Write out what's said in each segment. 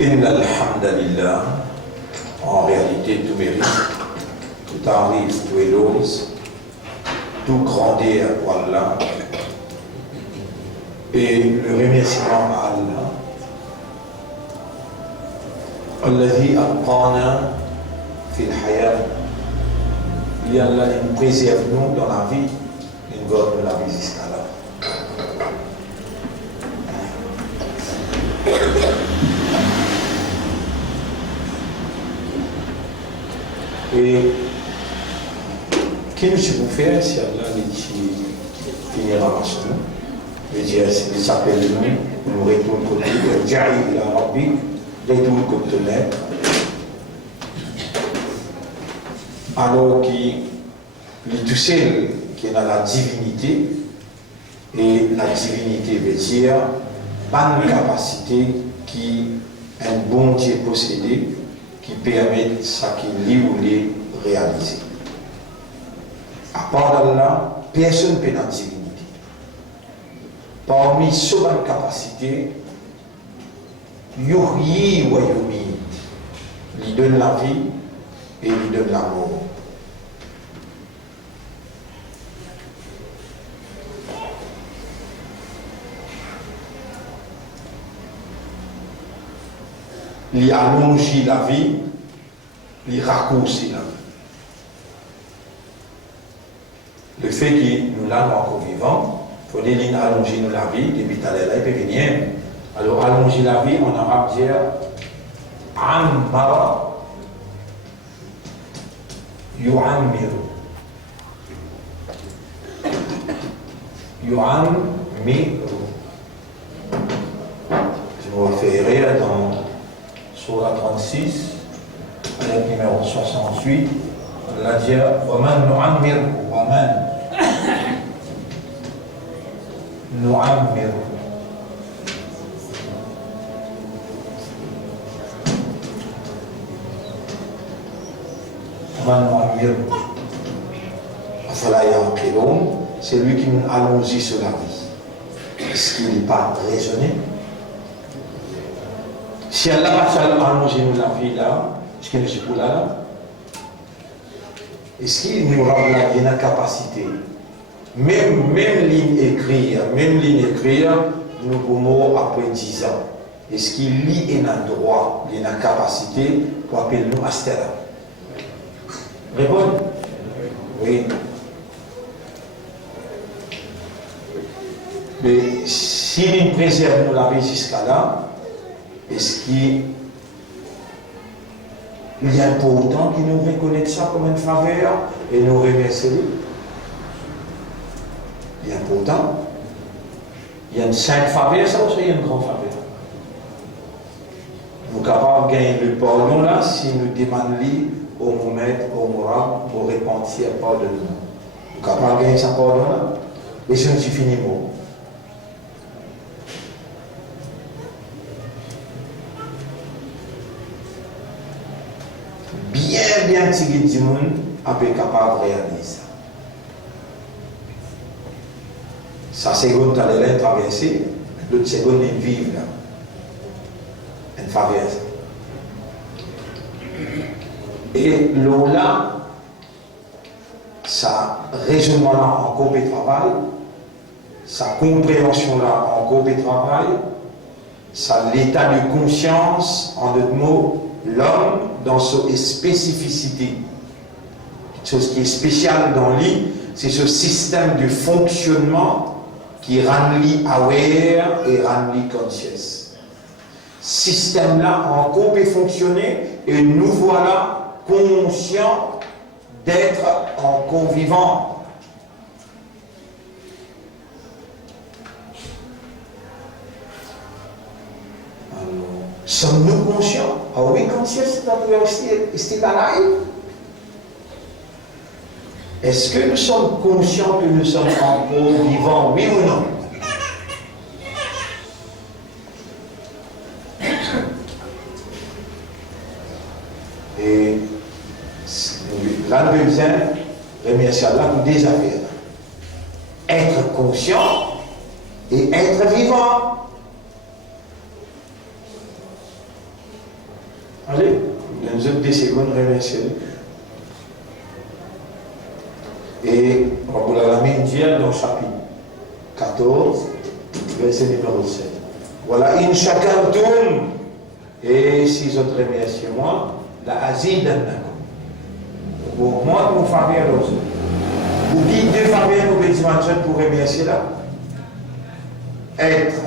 Inna alhamdulillah, en réalité tout mérite, tout arrive, tout élose, tout grandit à Allah. Et le remerciement à Allah, Alladhi abqana fil hayat, il Allah nous préserve nous dans la vie, il garde nous la vie jusqu'à là. Et qui nous pouvons faire si Allah finira par nous? Le Dieu s'appelle nous, nous retournons côté, Ja'i ila Rabbi, retourne côté de alors qu'il est tout seul qui est dans la divinité, et la divinité veut dire pas une capacité qui un bon Dieu possédé qui permet ça qu'il ou les réaliser. À part d'Allah, personne ne peut dans la divinité. Parmi ces bonnes capacités, Yuhyi wa Yumit, il donne la vie et il donne la mort. Il allonge la vie, il raccourcit la vie. Le fait que nous l'avons encore vivant, il faut dire allonger la vie, depuis tout à l'heure, il peut venir. Alors allonger la vie, en arabe dire Ammara Yu'ammiru. Yu'ammiru. Je vous référerai dans Surah 36, ayat numéro 68, Allah dit Waman nu'ammir, Waman nu'ammir. Waman nu'ammir. Afala ya'qilun, c'est lui qui nous allonge sur la vie. Est-ce qu'il n'est pas raisonné? Si Allah va allonger nous la vie là, est-ce qu'il nous est pour là? Est-ce qu'il nous rend la capacité? Même ligne écrire, nous pouvons après 10 ans. Est-ce qu'il lit et a droit, il a capacité pour appeler nous à cette heure? Répondez? Oui. Mais s'il préserve nous la vie jusqu'à là, est-ce qu'il y a pour autant qui nous reconnaît ça comme une faveur et nous remercie? Il y a pour autant. Il y a une simple faveur, ça aussi il y a une grande faveur. Nous sommes capables de gagner le pardon là si nous demandons au Mohamed, au Mourad, pour repentir pardon de nous. Nous sommes capables de gagner ce pardon là. Et ce n'est fini mot. Bien tiré du monde, on peut être capable de réaliser ça. Sa seconde, tu allais la traverser, l'autre seconde, il vit là. Une faveur. Et là, sa raisonnement là encore de travail, sa compréhension là encore de travail, sa l'état de conscience, en d'autres mots, l'homme dans sa spécificité. Chose qui est spéciale dans lui, c'est ce système de fonctionnement qui rend lui aware et rend lui conscious. Système là encore peut fonctionner et nous voilà conscients d'être encore vivants. Sommes-nous conscients? Are we conscious that we are still alive? Est-ce que nous sommes conscients que nous sommes encore vivants, oui ou non? Et là, nous besoin remercier Allah pour des affaires. Être conscient et être vivant. les autres des secondes remercier. Et Rabbul Alamin dit dans le chapitre 14, verset numéro 7. Voilà, in shakartum, et si vous remerciez moi, la azidannakum. Pour moi, pour faire l'autre. Pour qui deux familles nous bénissons pour remercier là? Être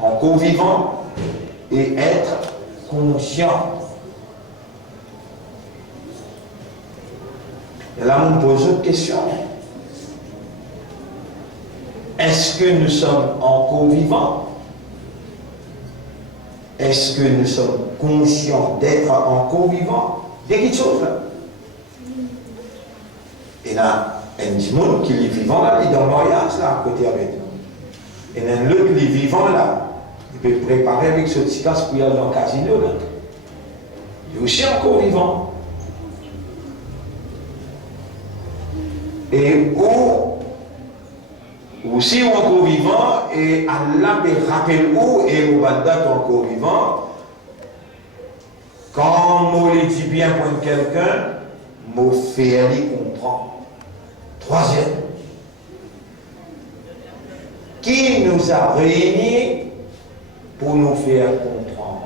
encore vivant et être conscient. Et là, on me pose une question. Est-ce que nous sommes encore vivants? Est-ce que nous sommes conscients d'être encore vivants? Des petites choses là. Et là, il y a un petit monde qui est vivant là, il est dans le mariage là, à côté avec nous. Et il y a un autre qui est vivant là, il peut préparer avec ce petit casse pour y aller dans le casino là. Il est aussi encore vivant. Et aussi encore vivant, et Allah me rappelle où, et au Bagdad encore vivant, quand on le dit bien pour quelqu'un, me fait aller comprendre. Troisième, qui nous a réunis pour nous faire comprendre?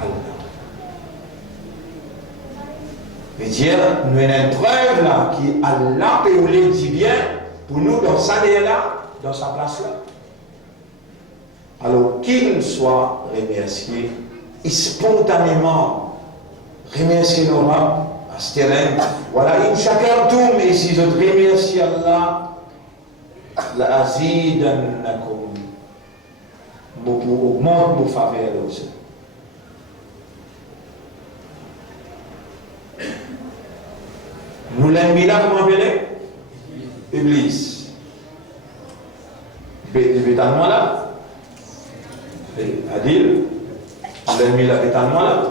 Allah. C'est-à-dire, nous avons une preuve là, qui Allah peut nous dit bien pour nous dans sa là, dans sa place là. Alors qu'il soit remercié, et spontanément remercier nos rabbins, voilà, in shakartum, et si je remercie Allah, la azidannakum, pour augmenter vos faveurs aussi. Nous l'ennemis là, comment appeler? Iblis. Bétalement là. Adil. L'ennemi là, bétalement là.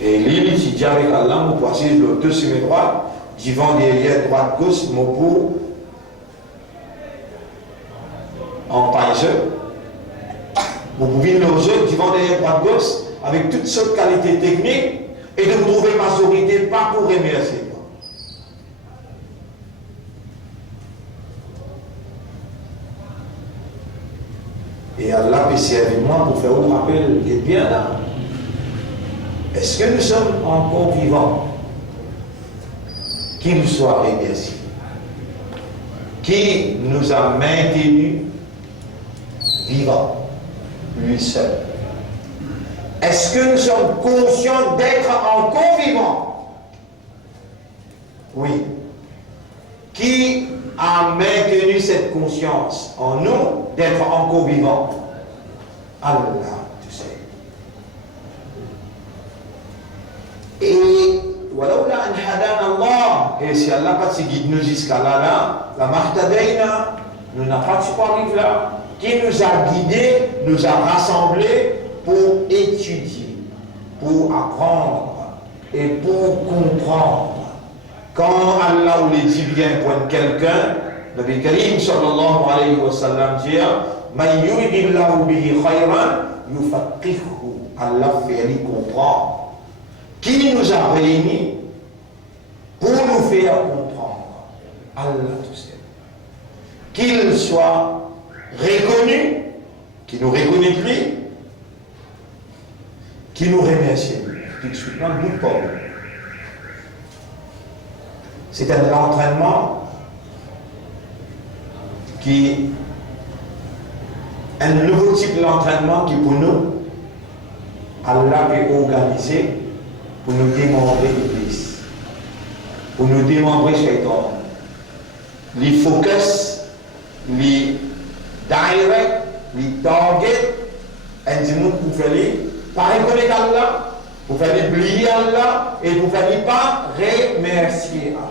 Et lui, il dit avec Allah, mon poisson, le deux sur mes droites, j'y vends derrière droite gauche, mon pour en paiseux. Vous pouvez nos jeux, j'y vends derrière droite gauche, avec toutes sortes de qualités techniques, et de vous trouver majorité, pas pour remercier. Et Allah peut servir moi pour faire un rappel, il est bien là. Est-ce que nous sommes encore vivants? Qu'il soit remercié. Qui nous a maintenus vivants? Lui seul. Est-ce que nous sommes conscients d'être encore vivants? Oui. Qui a maintenu cette conscience en nous d'être encore vivants? Allah, tu sais. Et voilà, Allah, et si Allah pas guide nous jusqu'à là, la mahtadaina, nous n'avons pas de arrive là, qui nous a guidés, nous a rassemblés pour étudier, pour apprendre et pour comprendre. Quand Allah vous le dit bien pour quelqu'un, Nabi Karim sallallahu alayhi wa sallam dit Man yuridillahu bihi khayran yufaqihu. Allah fait lui comprendre. Qui nous a réunis pour nous faire comprendre? Allah tout seul. Qu'il soit reconnu, qui nous reconnaît lui, qui nous remercie. Tout de suite, dans le bout de pauvre. C'est un entraînement qui un nouveau type d'entraînement qui pour nous Allah peut organiser pour nous démembrer l'Église, pour nous démembrer Shaitan. Les focus, les direct, les target, un dimanche pour faire les pas reconnaître Allah, pour faire les oublier Allah et pour faire les pas remercier Allah.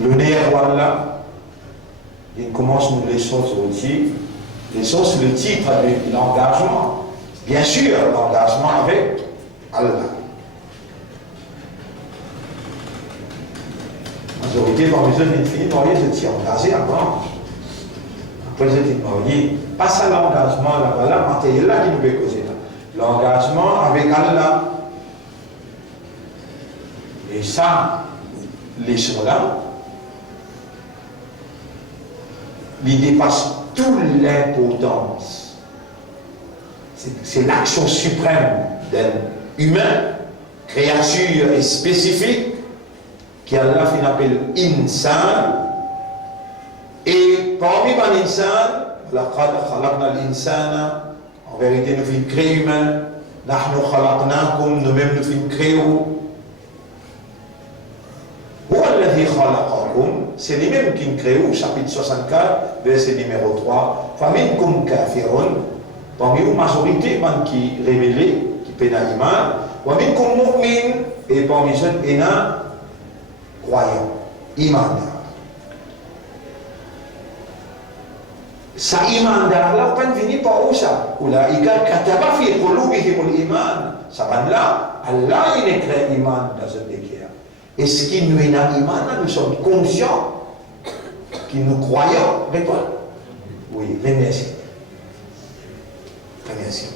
Le nerf Allah, il commence une leçon sur le titre. Leçon sur le titre de l'engagement. Bien sûr, l'engagement avec Allah. La majorité parmi eux viennent finir mariés, je suis engagé avant. Après, je suis marié. Pas ça l'engagement là-bas, matériel là qui nous fait causer là. L'engagement avec Allah. Et ça, les choses-là, il dépasse toute l'importance. C'est l'action suprême d'un humain, créature et spécifique, qui Allah fait appelle insan. Et parmi les insan, en vérité, nous faisons créer humain, nous-mêmes nous faisons créer. C'est lui-même qui nous crée, chapitre 64, verset numéro 3. Faminkum kafirun, parmi vous, majorité, qui révélé, qui pénal iman, waminkum mu'min, et parmi eux, il y a croyant, imandar. Ça imandar là, on peut venir par où ça? Ou là, il y a kataba fi qulubihim al-iman. Ça va là, Allah il écrit iman dans ce déguerre. Et ce qui nous est dans l'iman, nous sommes conscients que nous croyons. Réponds. Oui, remercie. Remercie.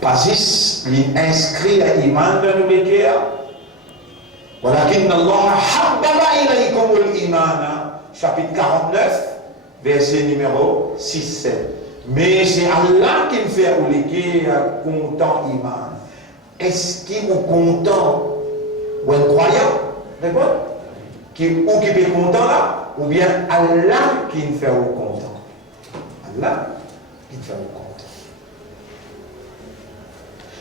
Pasis, l'inscrit à l'iman dans nos déguerres. Walakin Allah habbaba ilaykum al-iman. Chapitre 49, verset numéro 6-7. Mais c'est Allah qui me fait oublier content iman. Est-ce qu'il est content ou un croyant? D'accord? Ou qui est content là? Ou bien Allah qui me fait content? Allah qui me fait content.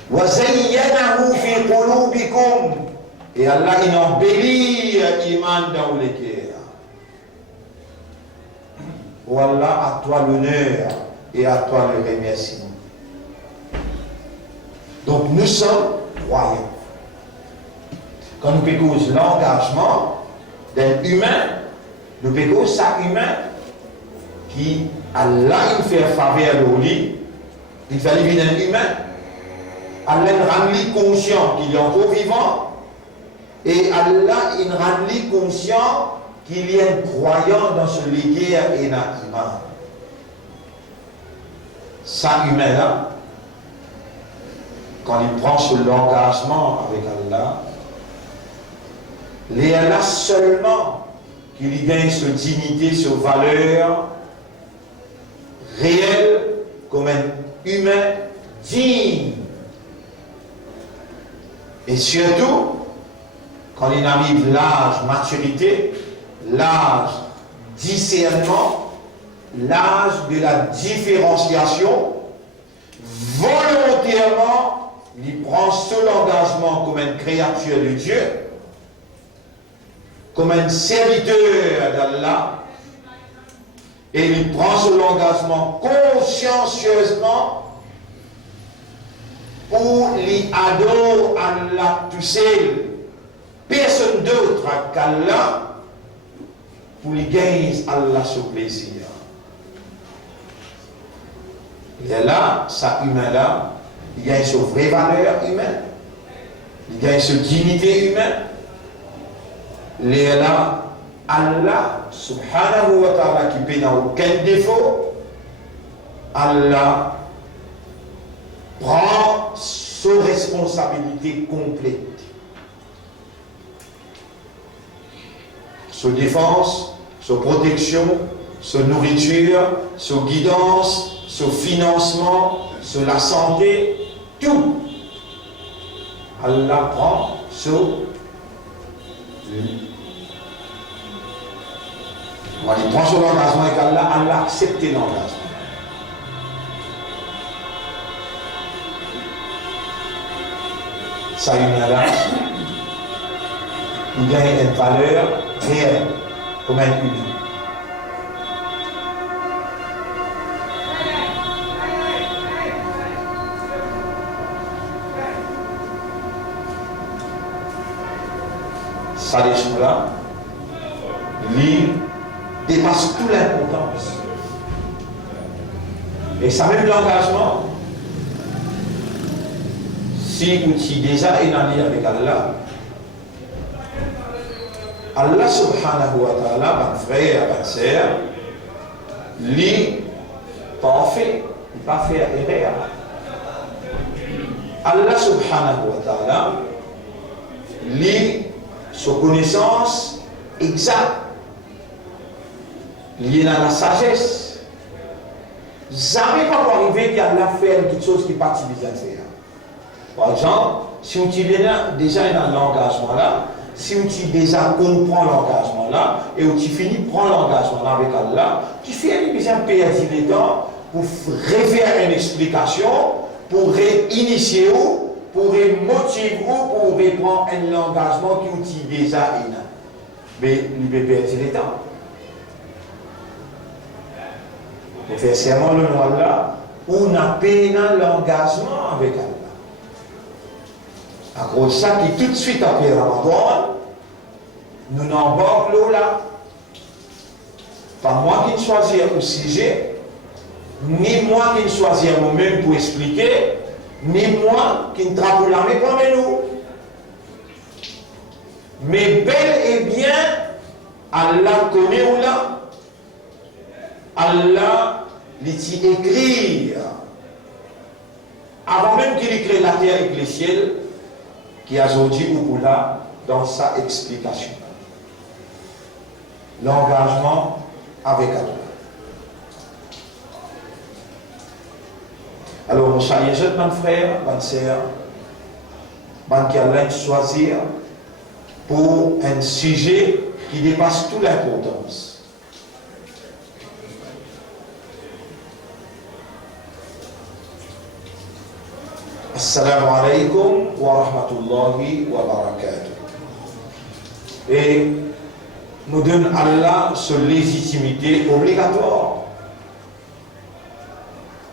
Wa zayyanahu fi qulubikum. Et Allah il embellit l'iman dans les cœurs. Wallah, à toi l'honneur et à toi le remerciement. Donc nous sommes croyants. Quand nous pégons l'engagement d'un humain, nous pégons ça humain qui Allah il fait faveur de lui, il fait vivre un humain, Allah rend lui conscient qu'il est encore vivant, et Allah il rend lui conscient qu'il y a un croyant dans ce légué et dans l'iman. Ça humain là, quand il prend ce l'engagement avec Allah, il est là seulement qu'il y gagne cette dignité, cette valeur réelle comme un humain digne. Et surtout, quand il arrive l'âge maturité, l'âge discernement, l'âge de la différenciation, volontairement, il prend seul engagement comme une créature de Dieu, comme un serviteur d'Allah, et il prend ce engagement consciencieusement pour lui adorer Allah tout seul, personne d'autre qu'Allah, pour lui gagner Allah son plaisir. Il est là, ça humain là, il gagne sa vraie valeur humaine, il gagne sa dignité humaine. Il est là, Allah subhanahu wa ta'ala qui n'a aucun défaut, Allah prend sa responsabilité complète. Sa défense, sa protection, sa nourriture, sa guidance, son financement, sur la santé, tout. Allah prend sur il prend son engagement avec Allah, Allah accepte l'engagement. Ça humain-là, il gagne une valeur réelle, comme un humain. Ça, les choses-là, lui dépasse toute l'importance. Et ça même l'engagement, si vous êtes déjà énani avec Allah, Allah subhanahu wa ta'ala, mon frère, ma sœur, lui, pas fait, il pas fait erreur. Allah subhanahu wa ta'ala, lui, sa connaissance exacte, liée à la sagesse. Jamais pas pour arriver qu'Allah fait quelque chose qui n'est pas bizarre. Par exemple, si on est déjà dans l'engagement là, si on déjà comprend l'engagement là, et on finit prendre l'engagement là avec Allah, tu fais besoin de perdre du temps pour refaire une explication, pour réinitier ou, pour motiver ou, pour reprendre un engagement qui est déjà là. Mais il peut perdre du temps. Pour faire serment le nom Allah, on a payé l'engagement avec Allah. À cause de ça, qui tout de suite après Ramadan, nous n'embarquons là. Pas moi qui choisis le sujet, ni moi qui choisis moi-même pour expliquer, ni moi qui ne travaille la main parmi nous. Mais bel et bien, Allah connaît ou là, Allah l'y écrit, avant même qu'il écrit la terre et le ciel, qui a aujourd'hui ou là dans sa explication. L'engagement avec Allah. Alors, mon cher mon frère, mon sœur, qui a choisir pour un sujet qui dépasse toute l'importance. Assalamu alaikum wa rahmatullahi wa barakatuh. Et nous donne Allah sa légitimité obligatoire.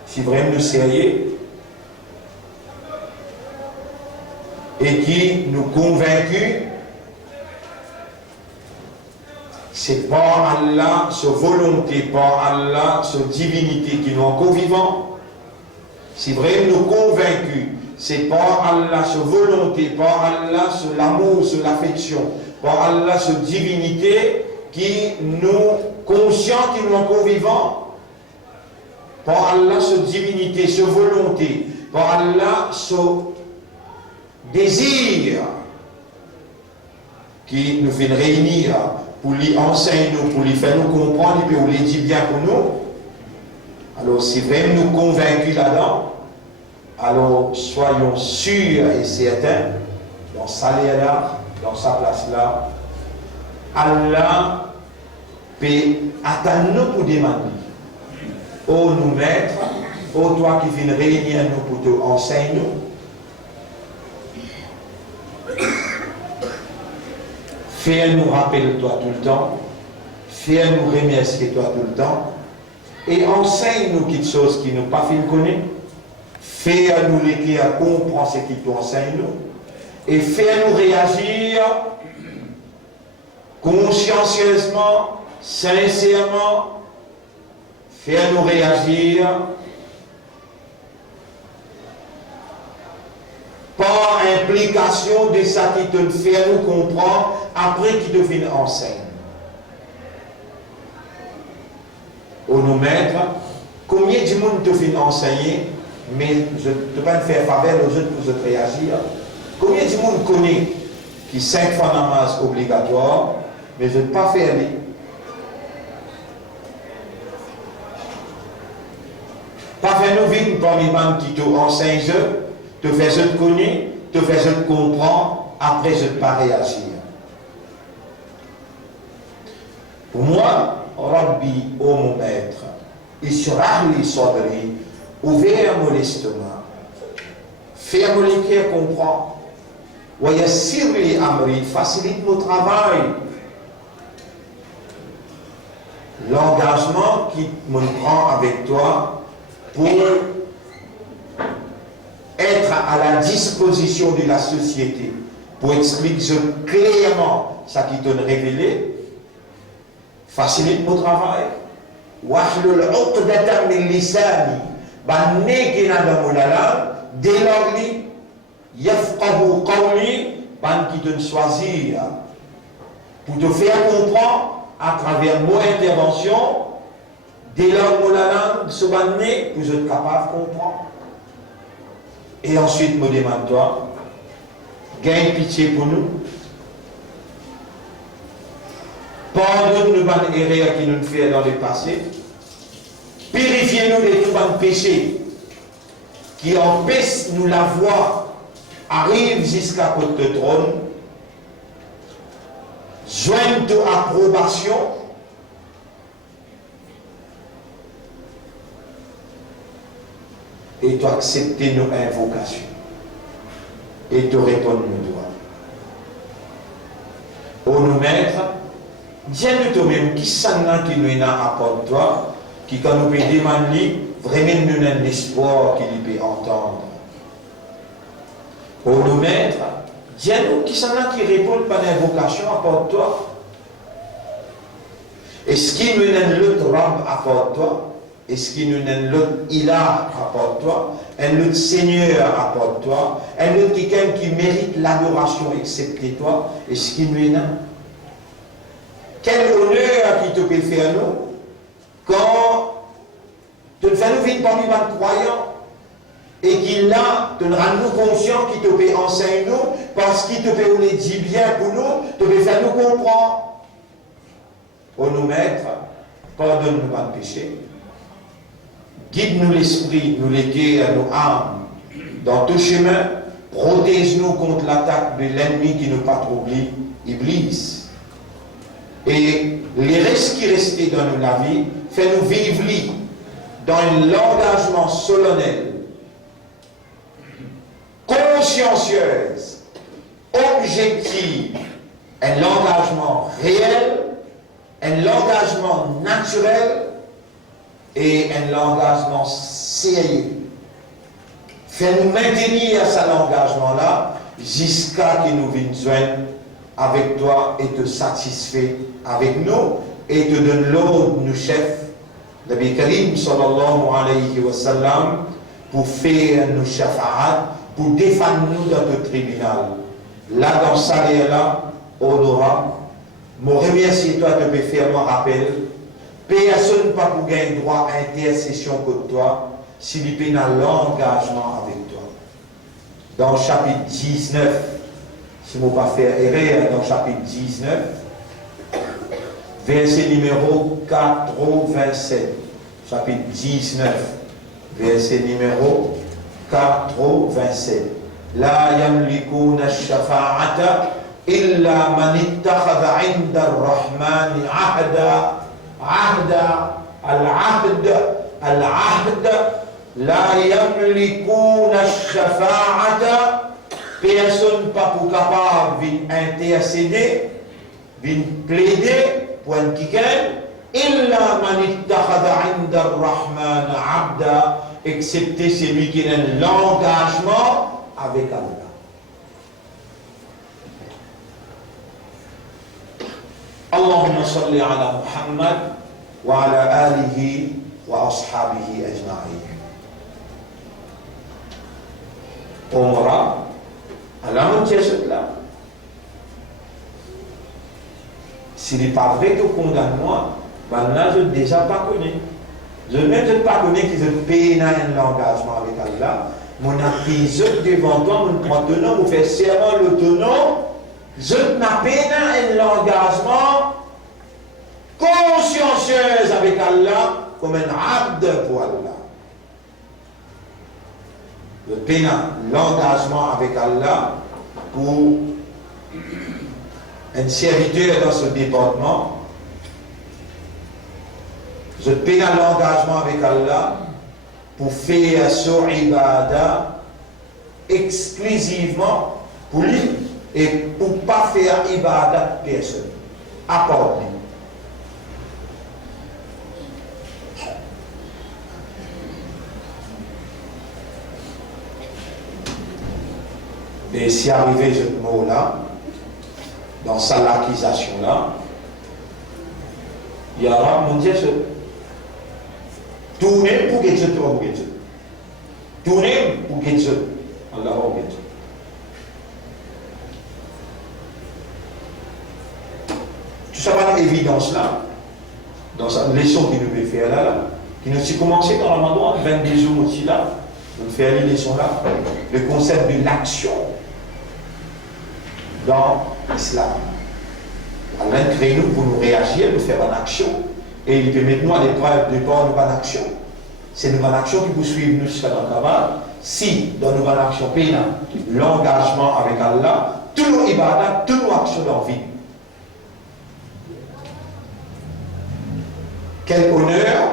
Si vraiment nous sérieux et qui nous convaincus, c'est par Allah, sa volonté, par Allah, sa divinité qui nous encore vivants. Si vraiment nous convaincus, c'est par Allah, sa volonté, par Allah, sur l'amour, sur l'affection, par Allah, sa divinité qui nous conscient, qui nous encore vivants. Par Allah, sa divinité, sa volonté, par Allah, son désir qui nous fait réunir pour lui enseigner, pour lui faire nous comprendre et pour lui dire bien pour nous. Alors, si vraiment nous convaincus là-dedans, alors soyons sûrs et certains, dans sa là, dans sa place-là, Allah peut attendre nous pour demander. Oh nous maîtres, oh toi qui viens réunir nous pour te enseigner nous. Fais-nous rappeler toi tout le temps, fais-nous remercier toi tout le temps, et enseigne-nous quelque chose qui nous pas fait connaître. Fais-nous l'écrire à comprendre ce qui t'enseigne nous, et fais-nous réagir consciencieusement, sincèrement. Fais-nous réagir par implication de ça qui te fait nous comprendre après qui devine enseigne. Au nous mettre, combien de monde te fait enseigner, mais je ne peux pas faire faveur aux autres pour se réagir. Combien de monde connaît qui 5 fois namaz obligatoire, mais je ne peux pas faire aller. Pas faire nous vivre parmi les gens qui t'enseignent, te faire te connaître, te faire te comprendre, après je ne peux pas réagir. Pour moi, Rabbi, ô mon maître, Ishrah li sadri, ouvert mon estomac, faire mon cœur comprendre, wa yassir li amri, facilite mon travail. L'engagement qui me prend avec toi pour être à la disposition de la société, pour expliquer clairement ce qui donne révélé, facilite mon travail. Wahlul uqdatan min lisani ban qui na dans la langue, dès lors yafqahu qawli, ban qui te choisir pour te faire comprendre à travers mon intervention, dès lors la langue, ce ban pour être capable de comprendre. Et ensuite, me demande-toi, gagne pitié pour nous. Pardonne-nous les erreurs qui nous fait dans le passé. Purifiez-nous de tout les péchés qui empêchent nous la voie arrive jusqu'à côté de trône. Joigne ton approbation. Et tu accepter nos invocations. Et tu répondre nos doigts. Pour nous mettre, dis-nous toi-même qui s'en a qui nous apporte toi, qui quand nous peut demander, vraiment nous avons l'espoir qu'il peut entendre. Pour nous mettre, dis-nous qui s'en a qui répond par l'invocation apporte toi. Est-ce qu'il nous a l'autre Rab apporte toi? Est-ce qu'il nous a l'autre Ilah apporte toi? Un autre Seigneur apporte toi? Un autre quelqu'un qui mérite l'adoration excepté toi? Est-ce qu'il nous a? Quel honneur qui te peut faire nous quand tu fais nous vivre parmi les croyants et qu'il a, te rend nous conscients qu'il te peut enseigner nous parce qu'il te peut les dire bien pour nous, te peut faire nous comprendre. Pour nous mettre, pardonne-nous pas de péché, guide-nous l'esprit, nous léguer à nos âmes dans tout chemin, protège-nous contre l'attaque de l'ennemi qui nous patrouille, Iblis. Et les restes qui restaient dans la vie, fait-nous vivre dans l'engagement solennel, consciencieuse, objectif, un engagement réel, un engagement naturel et un engagement sérieux. Fait-nous maintenir à cet engagement-là jusqu'à ce que nous venions joindre avec toi et te satisfait avec nous et te donne l'ordre, nous chefs, Nabi Karim sallallahu alayhi wa sallam, pour faire nos shafa'at, pour défendre nous dans le tribunal. Là, dans ça, là, honorable, je remercie toi de me faire mon rappel. Personne pas pour gagner droit à intercession contre toi, s'il y a un engagement avec toi. Dans le chapitre 19, si je ne vais pas faire erreur, dans le chapitre 19, verset numéro 87. Chapitre 19, verset numéro 87. La yamlikuna shafa'ata illa man ittakhadha 'inda ar-rahmani 'ahda. 'Ahda, al-'ahd, al-'ahd. La yamlikuna shafa'ata. Personne pas pour capable d'intercéder, de plaider pour un quelqu'un, illa man ittakhadha 'inda ar-rahman 'abda, excepté celui qui a l'engagement avec Allah. Allahumma salli ala Muhammad wa ala alihi wa ashabihi ajma'in. Umrah, Allah nous tient ce là. S'il n'est pas vrai que condamne moi, ben là je ne déjà pas connais. Je ne même pas connais qu'ils ont payé un engagement avec Allah. Mon épisode devant toi, mon prendre mon fait serment le tenant, je n'ai payé un engagement consciencieuse avec Allah comme un abd pour Allah. Je paye l'engagement avec Allah pour un serviteur dans ce département. Je paye l'engagement avec Allah pour faire son ibadah exclusivement pour lui et pour ne pas faire ibadah de personne, à part lui. Et si arrivé ce mot-là, dans sa l'accusation-là, il y aura, mon Dieu, tourner pour que Dieu te voit pour que Dieu. Tournez pour guérir. Allah va guérir. Tout ça va l'évidence là, dans cette leçon qui nous fait faire là, qui nous a commencé dans la Ramadan, 22 jours aussi là, nous fait les leçons là, le concept de l'action dans l'islam. Allah crée nous pour nous réagir, nous faire une action, et il permet nous à l'épreuve de voir nos bonnes actions. C'est nos bonnes actions qui vous suivent nous jusqu'à notre travail. Si dans nos bonnes actions, l'engagement avec Allah, tous nos ibadah, toutes nos actions dans la vie. Quel honneur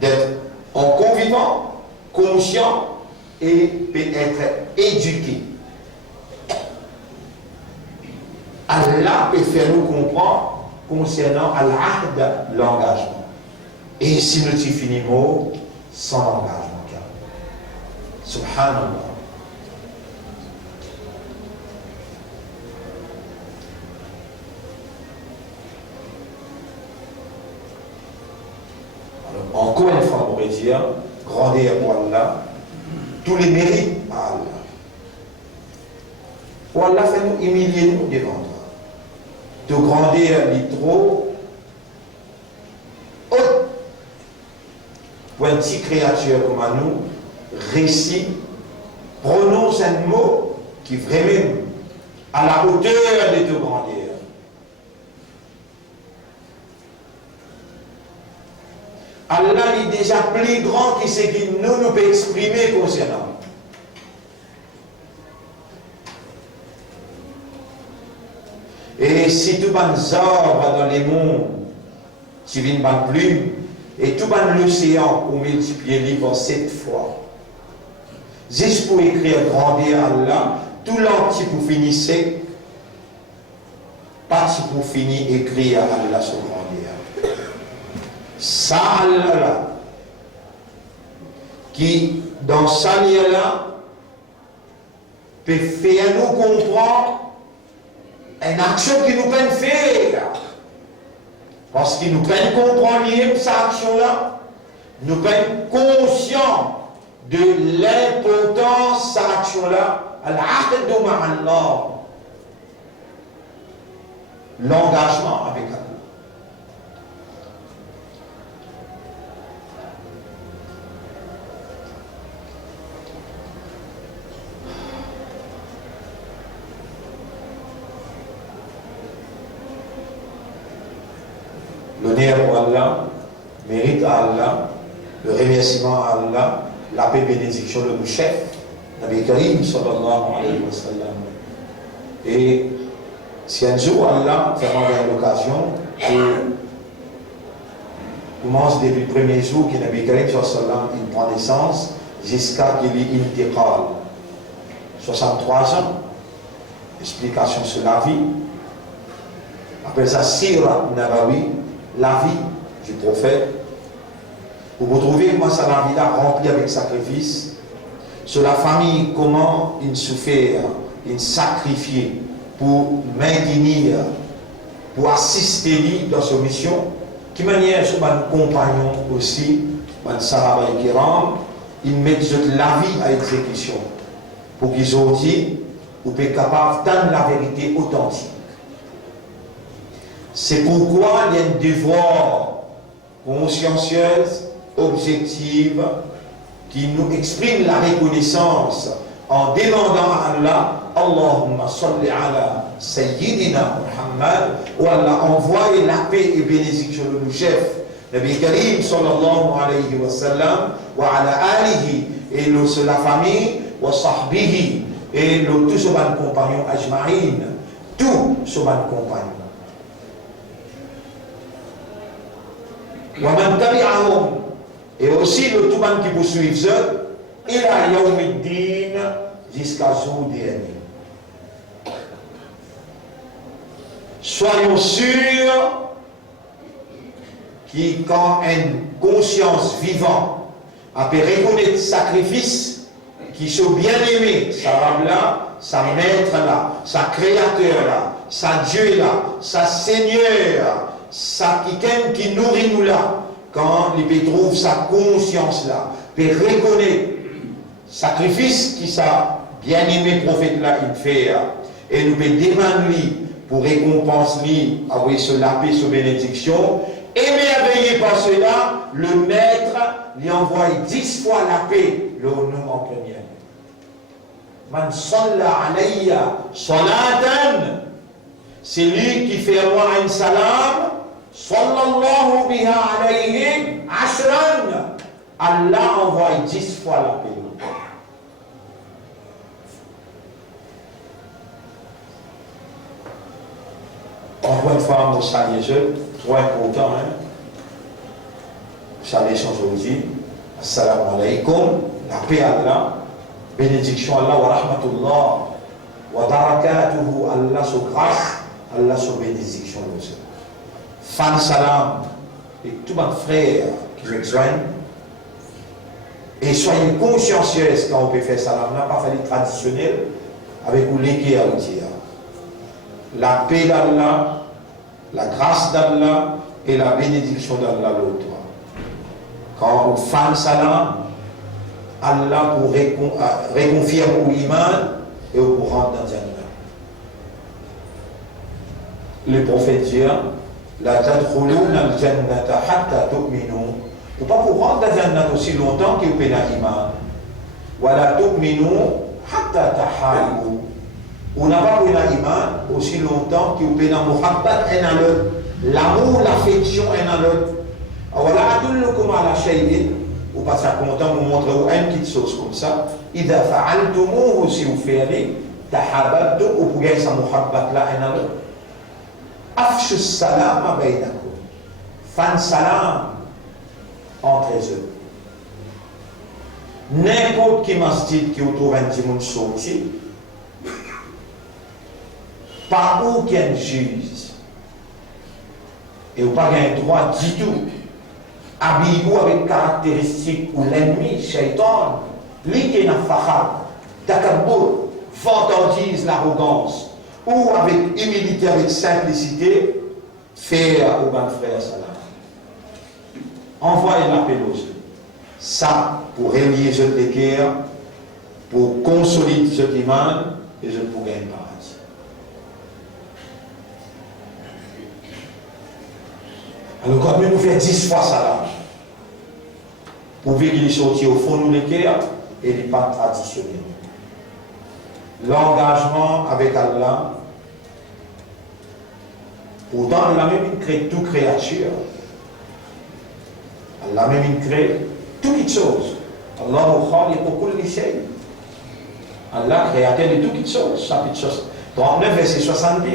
d'être en convivant, conscient et être éduqué. Allah peut faire nous comprendre concernant Al-Ahd, l'engagement. Et si nous y finissons sans l'engagement. Subhanallah. Alors, encore une fois, on pourrait dire, grandeur pour Allah, tous les mérites à Allah. Pour Allah, fait nous humilier nous devant toi. De grandeur, les trop haute. Pour une petite créature comme à nous, récit, prononce un mot qui vraiment à la hauteur de ta grandeur. Allah est déjà plus grand que ce qu'il nous peut exprimer concernant. Et si tout le arbres dans les mondes, tu viens de plume, et tout l'océan pour multiplier l'ivre 7 fois. Juste pour écrire grandeur Allah, tout l'entier pour finir sec, pas pour finir écrire Allah sur grandeur. Ça Allah, qui dans sa là, peut faire nous comprendre une action qui nous peut faire. Parce qu'il nous peut comprendre cette action-là, nous peut être conscients de l'importance de cette action-là, al-aqdu ma'allah, l'engagement avec Allah. L'honneur pour Allah, mérite à Allah, le remerciement à Allah, la paix et bénédiction de nos chefs, Nabi Karim sallallahu alayhi wa sallam. Et si un jour Allah fait l'occasion, commence depuis le premier jour que Nabi Karim sallallahu alayhi wa sallam il prend naissance jusqu'à qu'il y intiqal. 63 ans, explication sur la vie. Après ça, Sira Nabawi, la vie du prophète. Vous retrouvez comment ça la vie là remplie avec sacrifice. Sur la famille, comment il souffert, il sacrifiait pour maintenir, pour assister lui dans sa mission. Qui manière sur mon compagnon aussi, mon Sahaba et Kiram, ils mettent la vie à exécution pour qu'ils soient dit, ou soient capables d'entendre la vérité authentique. C'est pourquoi il y a un devoir consciencieuse, objective, qui nous exprime la reconnaissance en demandant à Allah, Allahumma salli ala Sayyidina Muhammad, où Allah envoie la paix et bénédiction de nos chefs, Nabi Karim sallallahu alayhi wa sallam, wa ala alihi, et la famille, wa sahbihi, et tous ses compagnons ajma'in, tous ses compagnons. Et aussi le tout qui poursuivent il a yawmiddin jusqu'à jour dernier. Soyons sûrs qui quand une conscience vivante a pu reconnaître le sacrifice qui sont bien aimés, sa Rab là, sa maître là, sa créateur là, sa Dieu là, sa Seigneur, sa quelqu'un qui nourrit nous là, quand il trouve sa conscience là, peut reconnaître sacrifice qui sa bien-aimé prophète là il fait et nous peut demander pour récompenser avec la paix, sa bénédiction. Émerveillé par cela, le maître lui envoie 10 fois la paix, le nom en première. Man salla alayya salatan, c'est lui qui fait moi un salam, sallallahu biha alayhi ashran. Allah envoie 10 fois la paix. Encore une fois, mon salut, trop important, hein? Salut aujourd'hui. Assalamu alaikum. La paix Allah. Bénédiction Allah wa rahmatullah. Wa barakatuhu Allah sous grâce. Allah sous bénédiction. Fan salam. Et tous mes frères qui me joignent. Et soyez consciencieux quand on peut faire salam. On n'a pas fait le traditionnel avec vous l'équerre à dire. La paix d'Allah, la grâce d'Allah et la bénédiction d'Allah l'autre. Quand on fait salam, Allah pour réconfirmer l'iman et au courant dans Jannah. Le prophète dit la tadkhuluna al-jannata hatta tu'minu. Ou pas pour rentrer dans Jannah aussi longtemps que vous avez l'iman. Wa la tu'minu hatta tahabu. On n'a pas pris l'iman aussi longtemps que vous avez muhabbat un à l'autre. L'amour, l'affection un à l'autre. Voilà, adullukum ala shay'in. Ou pas ça content vous montrer une petite chose comme ça. Idha fa'altumuhu si vous faites tahabbatu ou pour gagner sa muhabbat là un à l'autre. Afshu salam baynakum. Fan salam entre eux. N'importe qui masjid qui vous trouve un petit monde sorti. Par aucun juge. Et vous n'avez pas le droit du tout. Habillez-vous avec caractéristiques où l'ennemi, shaitan, lui qui est dans fakhar, takabbur, fantardise l'arrogance, ou avec humilité, avec simplicité, faire au bon frère salam. Envoyez l'appel aux yeux. Ça, pour relier ce guerre, pour consolider ce qui mène, et je pour gagner le paradis. Alors, quand nous faisons 10 fois ça là, pour qu'il sortir au fond de l'équerre, et les pas traditionnels. L'engagement avec Allah, pourtant, il a même créé toute créature. Allah même crée toutes choses. Allahu khaliqu kulli shay. Allah créateur de toutes choses. Chapitre 39, verset 62.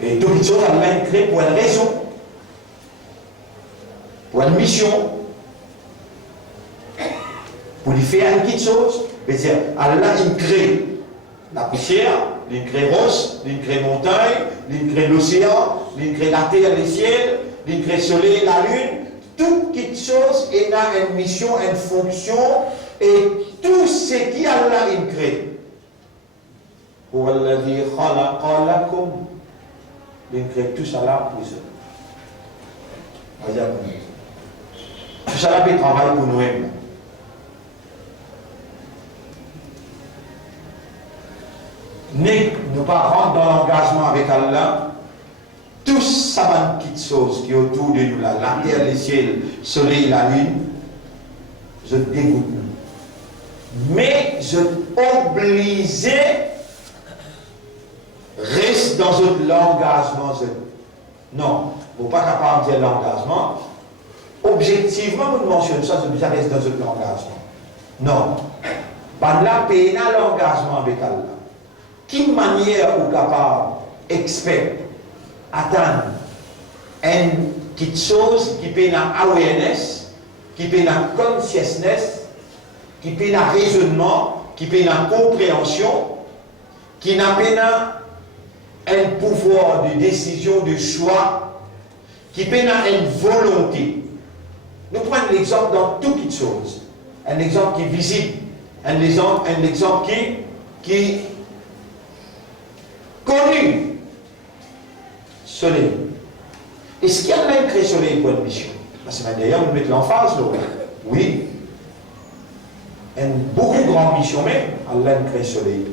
Et toutes choses, Allah crée pour une raison, pour une mission, pour lui faire une petite chose. C'est-à-dire, Allah il crée la poussière, il crée roche, il crée montagne, il crée l'océan, il crée la terre, les ciels, il crée le soleil, la lune. Toute petite chose il a une mission, une fonction, et tout ce qui Allah il crée. Pour الذي خلق لكم il crée tout ça là pour eux. Tout ça là peut travailler pour nous-mêmes. Ne pas rentrer dans l'engagement avec Allah. Tout ça, petites choses qui est autour de nous là, la terre, les ciels, le soleil, la lune, je dégoûte. Mais je obligé reste dans l'engagement. Non, vous n'êtes pas capable de dire l'engagement. Objectivement, vous mentionnez ça, je reste dans l'engagement. Non. Par là, payer l'engagement avec Allah. Quelle manière vous capable, expert, atteindre une petite chose qui peut dans awareness, qui peut dans consciousness, qui peut dans raisonnement, qui peut dans compréhension, qui n'a pas un pouvoir de décision, de choix, qui peut dans une volonté. Nous prenons l'exemple dans toutes les choses. Un exemple qui est visible, un exemple qui est connu. Soleil. Est-ce qu'il y a même créé soleil pour une mission? La semaine dernière, vous mettez l'emphase, là. Oui. Une beaucoup grande mission même, Allah crée soleil.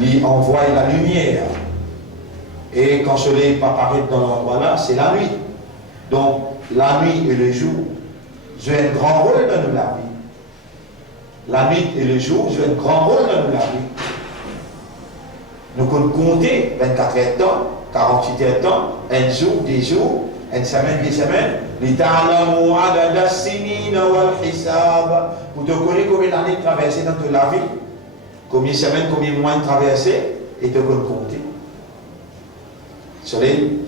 Il envoie la lumière. Et quand le soleil apparaît dans l'endroit là, c'est la nuit. Donc, la nuit et le jour jouent un grand rôle dans la vie. La nuit et le jour jouent un grand rôle dans la vie. Nous pouvons compter 24 heures de temps, 48 heures de temps, un jour, des jours, une semaine, des semaines. Pour te connaître combien d'années de traverser dans toute la vie, combien de semaines, combien de mois de traverser, et te compter. Soleil.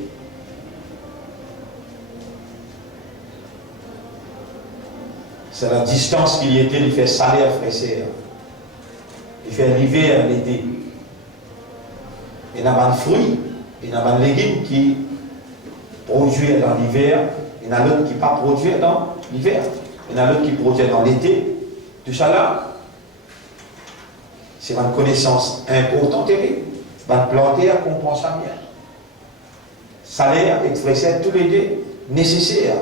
C'est la distance qu'il y était, il fait salaire, fraîcheur. Il fait l'hiver, l'été. Il y a des fruits, il y a des légumes qui produisent dans l'hiver, il y en a d'autres qui ne pas produisent dans l'hiver, il y en a d'autres qui produisent dans l'été. Tout ça là, c'est une connaissance importante et une planter à compenser bien. Salaire, expressé tous les deux, nécessaire.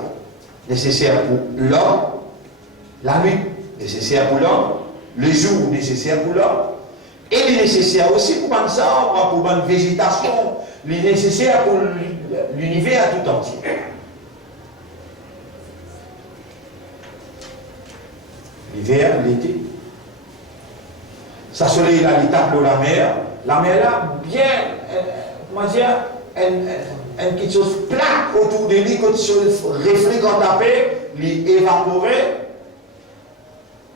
Nécessaire pour l'homme, la nuit, nécessaire pour l'homme, le jour, nécessaire pour l'homme, et il est nécessaire aussi pour une arbre, pour une végétation, il est nécessaire pour l'univers tout entier. L'hiver, l'été. Ça soleil là, il tape la mer là, bien, comment dire, une petite chose plate autour de lui, quelque chose reflet quand tapé, il évaporé,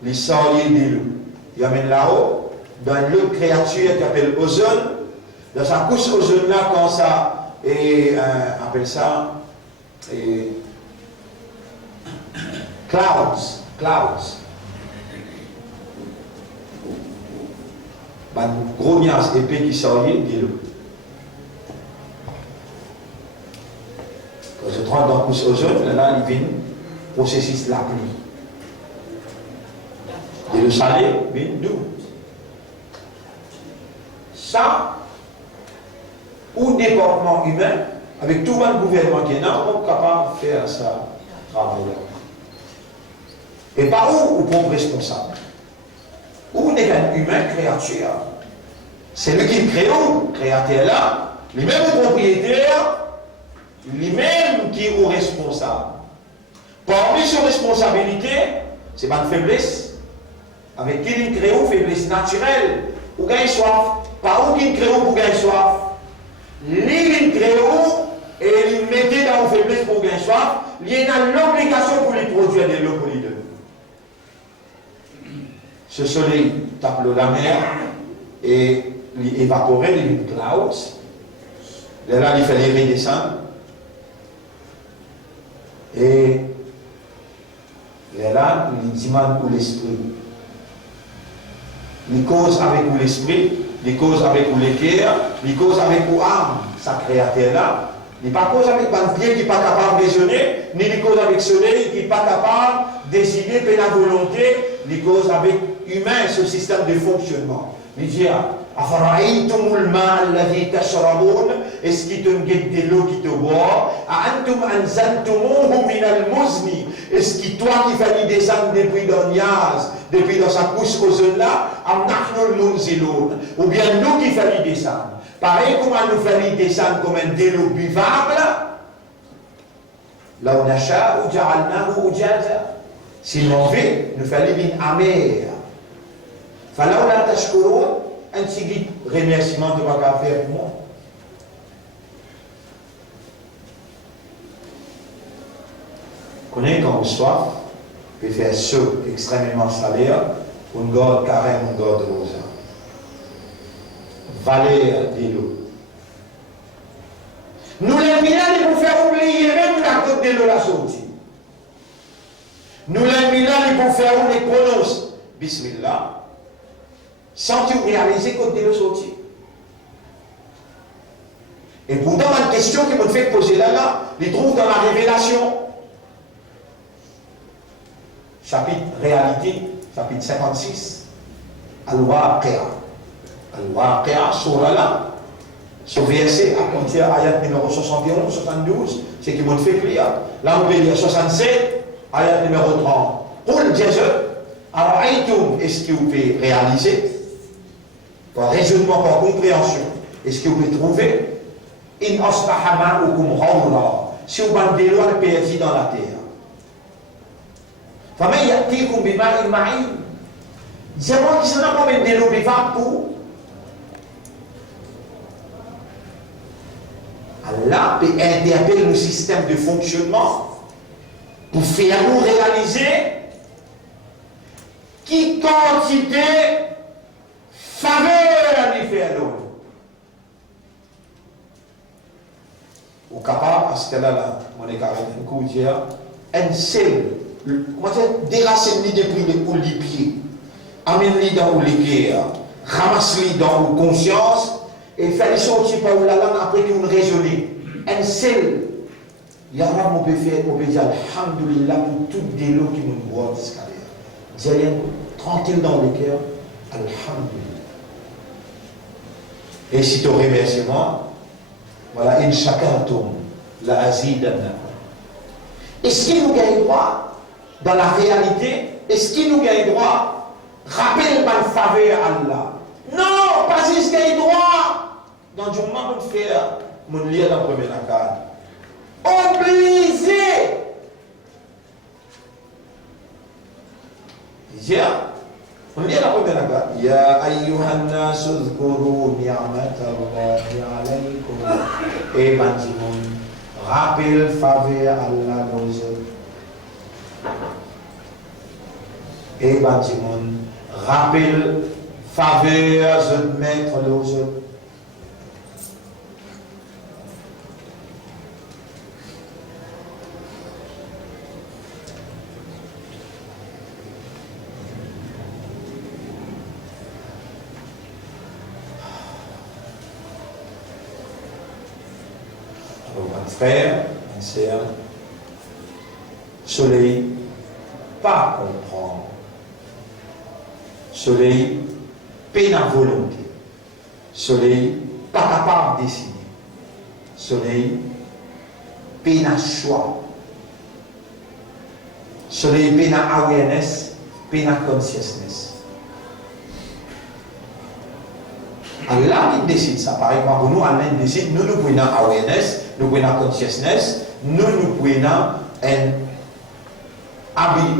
il sort de l'eau. Il amène là-haut, dans l'autre créature qui appelle ozone, dans sa couche ozone là, quand ça, appelle ça, clouds. Un gros nuage épais qui sortait de l'eau. Quand je rentre dans le couche ozone, là, il vient processus la pluie. Et le salé vient d'où? Ça, ou développement humain, avec tout le gouvernement qui est là, on est capable de faire ça travail-là. Et par où, ou propre responsable? Ou n'est qu'un humain créature? C'est lui qui crée, créateur là, lui-même propriétaire, lui-même qui est responsable. Parmi ses responsabilités, c'est pas une faiblesse. Avec qui il crée une faiblesse naturelle, ou gagne soif. Par où il crée pour gagner soif? Il crée et il mettait dans une faiblesse pour gagner soif, il y a l'obligation pour lui produire de l'eau pour lui donner. Ce soleil tape la mer et il évapore les clouds. Là, il fait les redescendre. Et là, il demande pour l'esprit. Il cause avec vous l'esprit, il cause avec vous le cœur, il cause avec vous âme, sa créature là. Il ne cause avec un pied qui n'est pas capable de raisonner, ni il cause avec le soleil qui n'est pas capable de décider par la volonté, il cause avec humain ce système de fonctionnement. Il dit, Afaraïtumul ma'al ladhi tashrabun, est-ce qu'il te guette de l'eau qui te boit? Antum anzaltumuhu minal muzni, est-ce que toi qui fallait descendre depuis dans Niaz, depuis dans sa couche ozone là, amnachnul munziloun, ou bien nous qui fallait descendre. Pareil comme nous fallait descendre comme un délo buvable, là on achète ou ja'alnahu ujaza. Si l'on veut, nous fallait une amère. Falaw la tashkurun, un petit remerciement de ma faire pour moi. Connaissez quand on soif, peut faire chaud extrêmement salaire, une gorge carré, une gorge rosa. Valer de l'eau. Nous les milans pour faire oublier même la côte de l'eau la sortie. Nous les milans pour faire on les prononce Bismillah. Sans tu réaliser côte de l'eau sortie. Et pourtant, une question qui me fait poser là, il trouve dans la révélation. Chapitre réalité, chapitre 56. Al-Waqi'a. Al-Waqi'a, surah là. Ce verset, à partir de l'ayat numéro 71, 72, c'est qui m'a fait clair. Là, on peut lire 67, ayat numéro 30. Qul Jésus, alors, est-ce que vous pouvez réaliser, par raisonnement, par compréhension, est-ce que vous pouvez trouver, in asbaha ma'ukum ghawra, si vous avez des lois perdues dans la terre. Faman ya'tikum bima'in ma'in. Dis-moi qui s'en a pas même des lois vivantes pour Allah peut interpeller le système de fonctionnement pour faire nous réaliser qui quantité faveur lui fait l'homme. Au capable, parce que là, on est carrément un coup de dire, un seul, comment dire, déracer depuis les pieds, amène-les dans les pieds, ramasse-les dans la conscience, et faire sortir par la langue après qu'on raisonne. Un seul, il y a un on peut faire, on peut dire Alhamdulillah pour toutes des lots qui nous boivent jusqu'à l'air. Dire tranquille dans le cœur, Alhamdulillah. Et si tu remercies moi, voilà, in shakartum la azidannakum. Est-ce qu'il nous gagne droit dans la réalité? Est-ce qu'il nous gagne droit? Rappelle ma faveur à Allah. Non, pas si ce qu'il gagne droit. Dans du moment où on fait mon lien dans le premier accord. Obligé. On lit la première accord. Ya ayyuhan nasu zkuru ni'matallahi alaykum. Et bâtiment. Rappelle faveur Allah dans eux. Et bâtiment. Rappelle faveur de mettre dans eux. Frère, ma sœur, soleil, pas comprendre. Soleil, peine à volonté. Soleil, pas capable de décider. Soleil, peine à choix. Soleil, peine à awareness, peine à consciousness. Allah qui décide ça. Par exemple, pour nous, Allah décide, nous prenons awareness, nous prenons consciousness, nous prenons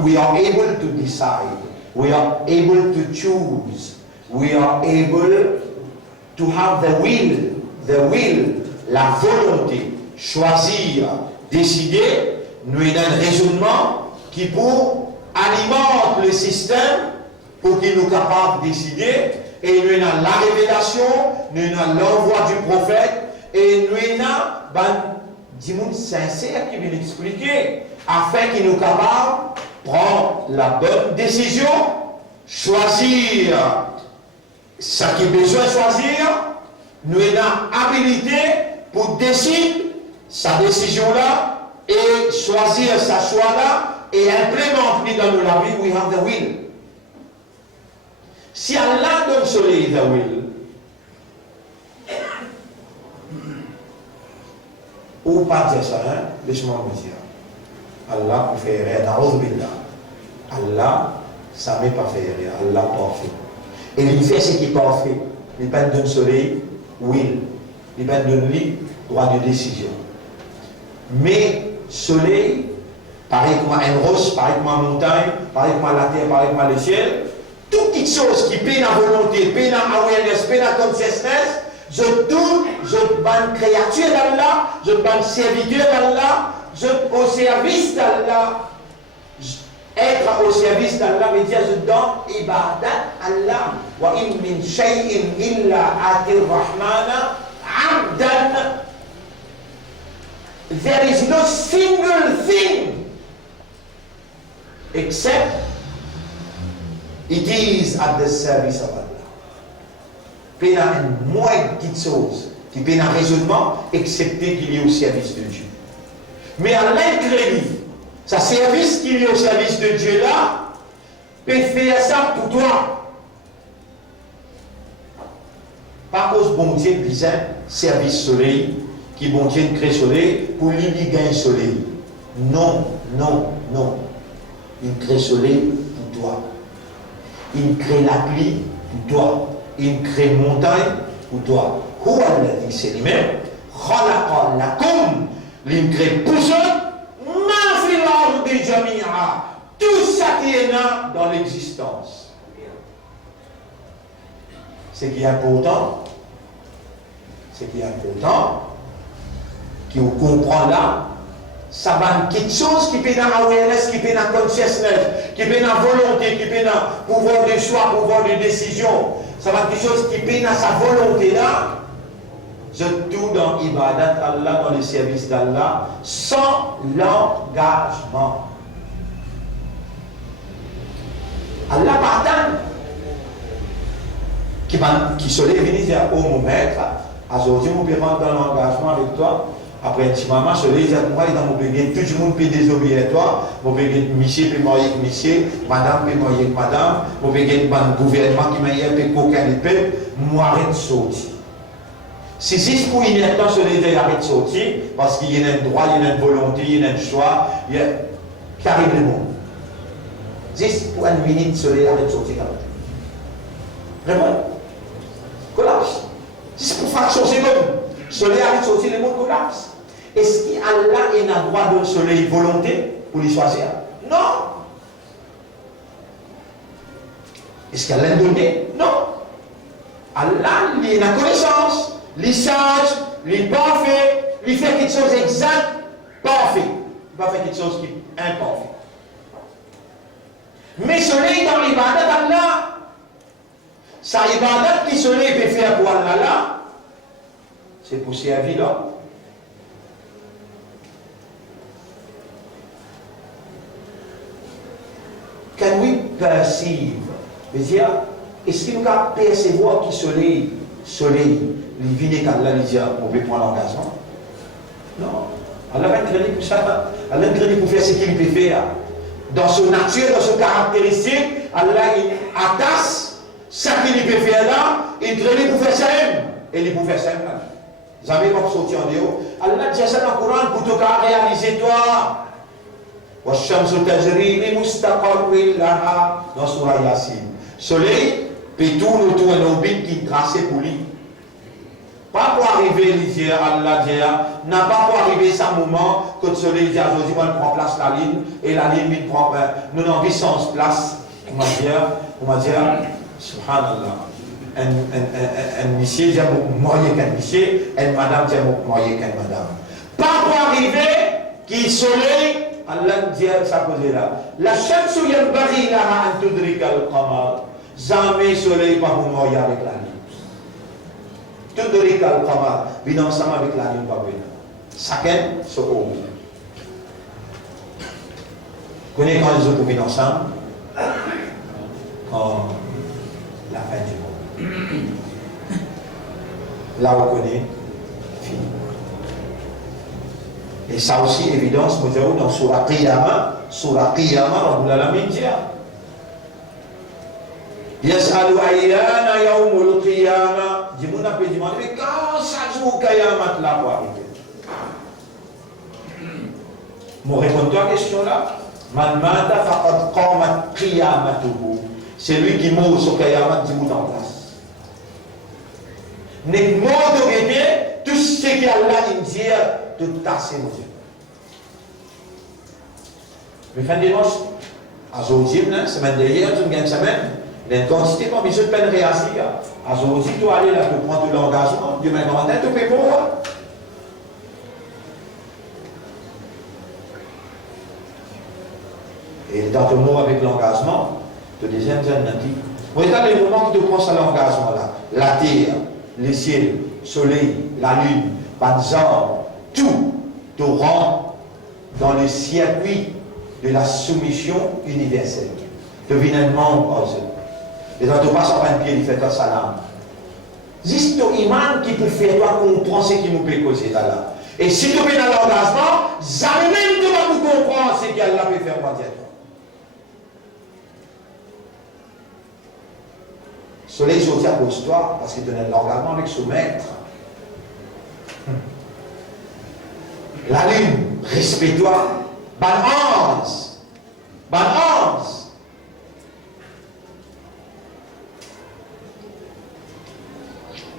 we are able to decide, we are able to choose, we are able to have the will, la volonté, choisir, décider. Nous avons un raisonnement qui pour alimente le système pour qu'il nous capable de décider. Et nous avons la révélation, nous avons l'envoi du prophète, et nous avons des gens sincères qui viennent expliquer, afin qu'ils nous capables de prendre la bonne décision, choisir ce qui est besoin de choisir, nous avons habilité pour décider sa décision-là, et choisir sa choix-là, et implémenter dans la vie, we have the will. Si Allah donne soleil the will, ou pas dire ça, hein? Laisse-moi vous dire. Allah peut faire rien, Allah, ça ne peut pas faire rien, Allah parfait. Et il fait ce qui est parfait. Il peut donner soleil, will. Il peut donner droit de décision. Mais soleil, pareil comme un roche, pareil comme une montagne, pareil comme la terre, pareil comme le ciel, toutes les choses qui peinent à volonté, peinent à awareness, peinent à consciousness, je ban créature d'Allah, je ban serviteur d'Allah, je au service d'Allah. Être au service d'Allah veut dire je donne ibadat Allah. Wa in min shay'in illa atir rahmana abdan. There is no single thing except it is at the service of Allah. Il y a une moindre petite chose qui peut un raisonnement, excepté qu'il y ait au service de Dieu. Mais à l'incrédit, ce service qu'il y a au service de Dieu là, peut faire ça pour toi. Pas cause bon Dieu disait service soleil, qui bon Dieu crée soleil pour lui gagner soleil. Non, non, non. Il crée soleil pour toi. Il crée la pluie pour toi. Il crée montagne pour toi. Où elle dit c'est lui-même. Khalaqa lakum. Il crée pour ça. Ma fil ardi jami'a. Tout ça qui est là dans l'existence. Ce qui est important, qui vous comprend là, ça va quelque chose qui peut dans l'awareness, qui peut dans la consciousness, qui peut dans la volonté, qui peut dans le pouvoir de choix, pouvoir de décision. Ça va quelque chose qui peut dans sa volonté là. Je tout dans l'ibadat Allah, dans le service d'Allah, sans l'engagement. Allah partant qui se lève et dit oh mon maître, aujourd'hui on peut rentrer dans l'engagement avec toi. Après un petit moment, je lève et moi dans mon béguin, tout le monde peut désobéir à toi. Mon béguin, monsieur peut marier avec monsieur, madame peut marier avec madame, mon béguin, le gouvernement qui m'a dit peut qu'aucun peut, moi arrête de sortir. Si c'est pour une temps, je lève et arrête de sortir, parce qu'il y a un droit, il y a une volonté, il y a un choix, il y a carrément. Juste pour une minute, le soleil arrête de sortir. Vraiment. Collapse. Juste pour faire changer le monde. Le soleil arrête de sortir, le monde collapse. Est-ce qu'Allah a le droit de soleil volonté pour les choisir? Non. Est-ce qu'Allah l'a donné? Non. Allah, il a la connaissance, il sage, il parfait, il fait quelque chose d'exact, parfait. Il va faire quelque chose qui est imparfait. Mais soleil dans l'ibadat d'Allah, sa ibadat qui soleil peut faire pour Allah là, c'est pour servir là. Can we perceive? C'est-à-dire, est-ce qu'il nous a percevoir qui soleil, il vient qu'Allah lui dit, on peut prendre l'engagement? Non. Allah va être pour ça. Allah va être pour faire ce qu'il peut faire. Dans son nature, dans son caractéristique, Allah il attache ce qu'il peut faire là, il traîne pour faire ça même. Et il peut faire ça même. Vous avez pas sorti en dehors. Allah dit ça dans le Coran pour te réaliser toi. Washamsu tajri li mustaqarrin laha dans Surah Yasin. Soleil peut tourner autour d'un orbite qui est tracé pour lui. Pas pour arriver, Allah dit, n'a pas pour arriver ce moment que le soleil dit, aujourd'hui, on prend place la ligne, et la ligne, il prend, nous n'avons pas sans place. On va dire, subhanallah, un monsieur dit, moyen qu'un monsieur, une madame dit, moyen qu'une madame. Pas pour arriver, qui soleil, Allah dit, ça posé là. La shamsu yanbaghi laha an tudrika al-qamar. Jamais soleil pas pour moyen avec la ligne. Tudrika al-qamar, vient ensemble avec la ligne pas bien. Chacun se haut. Vous connaissez quand les autres viennent ensemble? Quand la fin du monde. Là, on connaît, fini. Et ça aussi, évidence, nous avons dans Surah Qiyamah, Rabbul Alamin dit Yas'alu ayyana yawmul qiyamah. Dis-moi, on peut demander, mais quand ça joue Qiyamah là pour arriver? Moi, réponds-toi à la question là. Man mata faqad qamat qiyamatuhu. C'est lui qui meurt sur Qiyamah, dis-moi en place. N'est mort de répéter tout ce qu'Allah dit, tout tasser mon Dieu. Mais fin de dimanche, à aujourd'hui, semaine dernière, une semaine, l'intensité, comme je peine réagir. À aujourd'hui, tu aller là pour prendre de l'engagement, Dieu m'a demandé, tu peux pour moi. Et dans le mot avec l'engagement, tu disais, vous êtes dans les moments où tu penses à l'engagement là, la terre, le ciel, le soleil, la lune, pas de arbres, tout te rend dans le circuit de la soumission universelle. Tu viens un membre aux eux. Et quand tu passes en un pied, il fait un salam. Juste ton imam qui peut faire toi comprendre ce qui nous peut causer là. Et si tu es dans l'engagement, jamais même tu vas nous comprendre ce qu'Allah peut faire pour toi. soleil sorti à cause-toi, parce qu'il tenait l'engagement avec son maître. La lune, respecte-toi. Balance. Balance.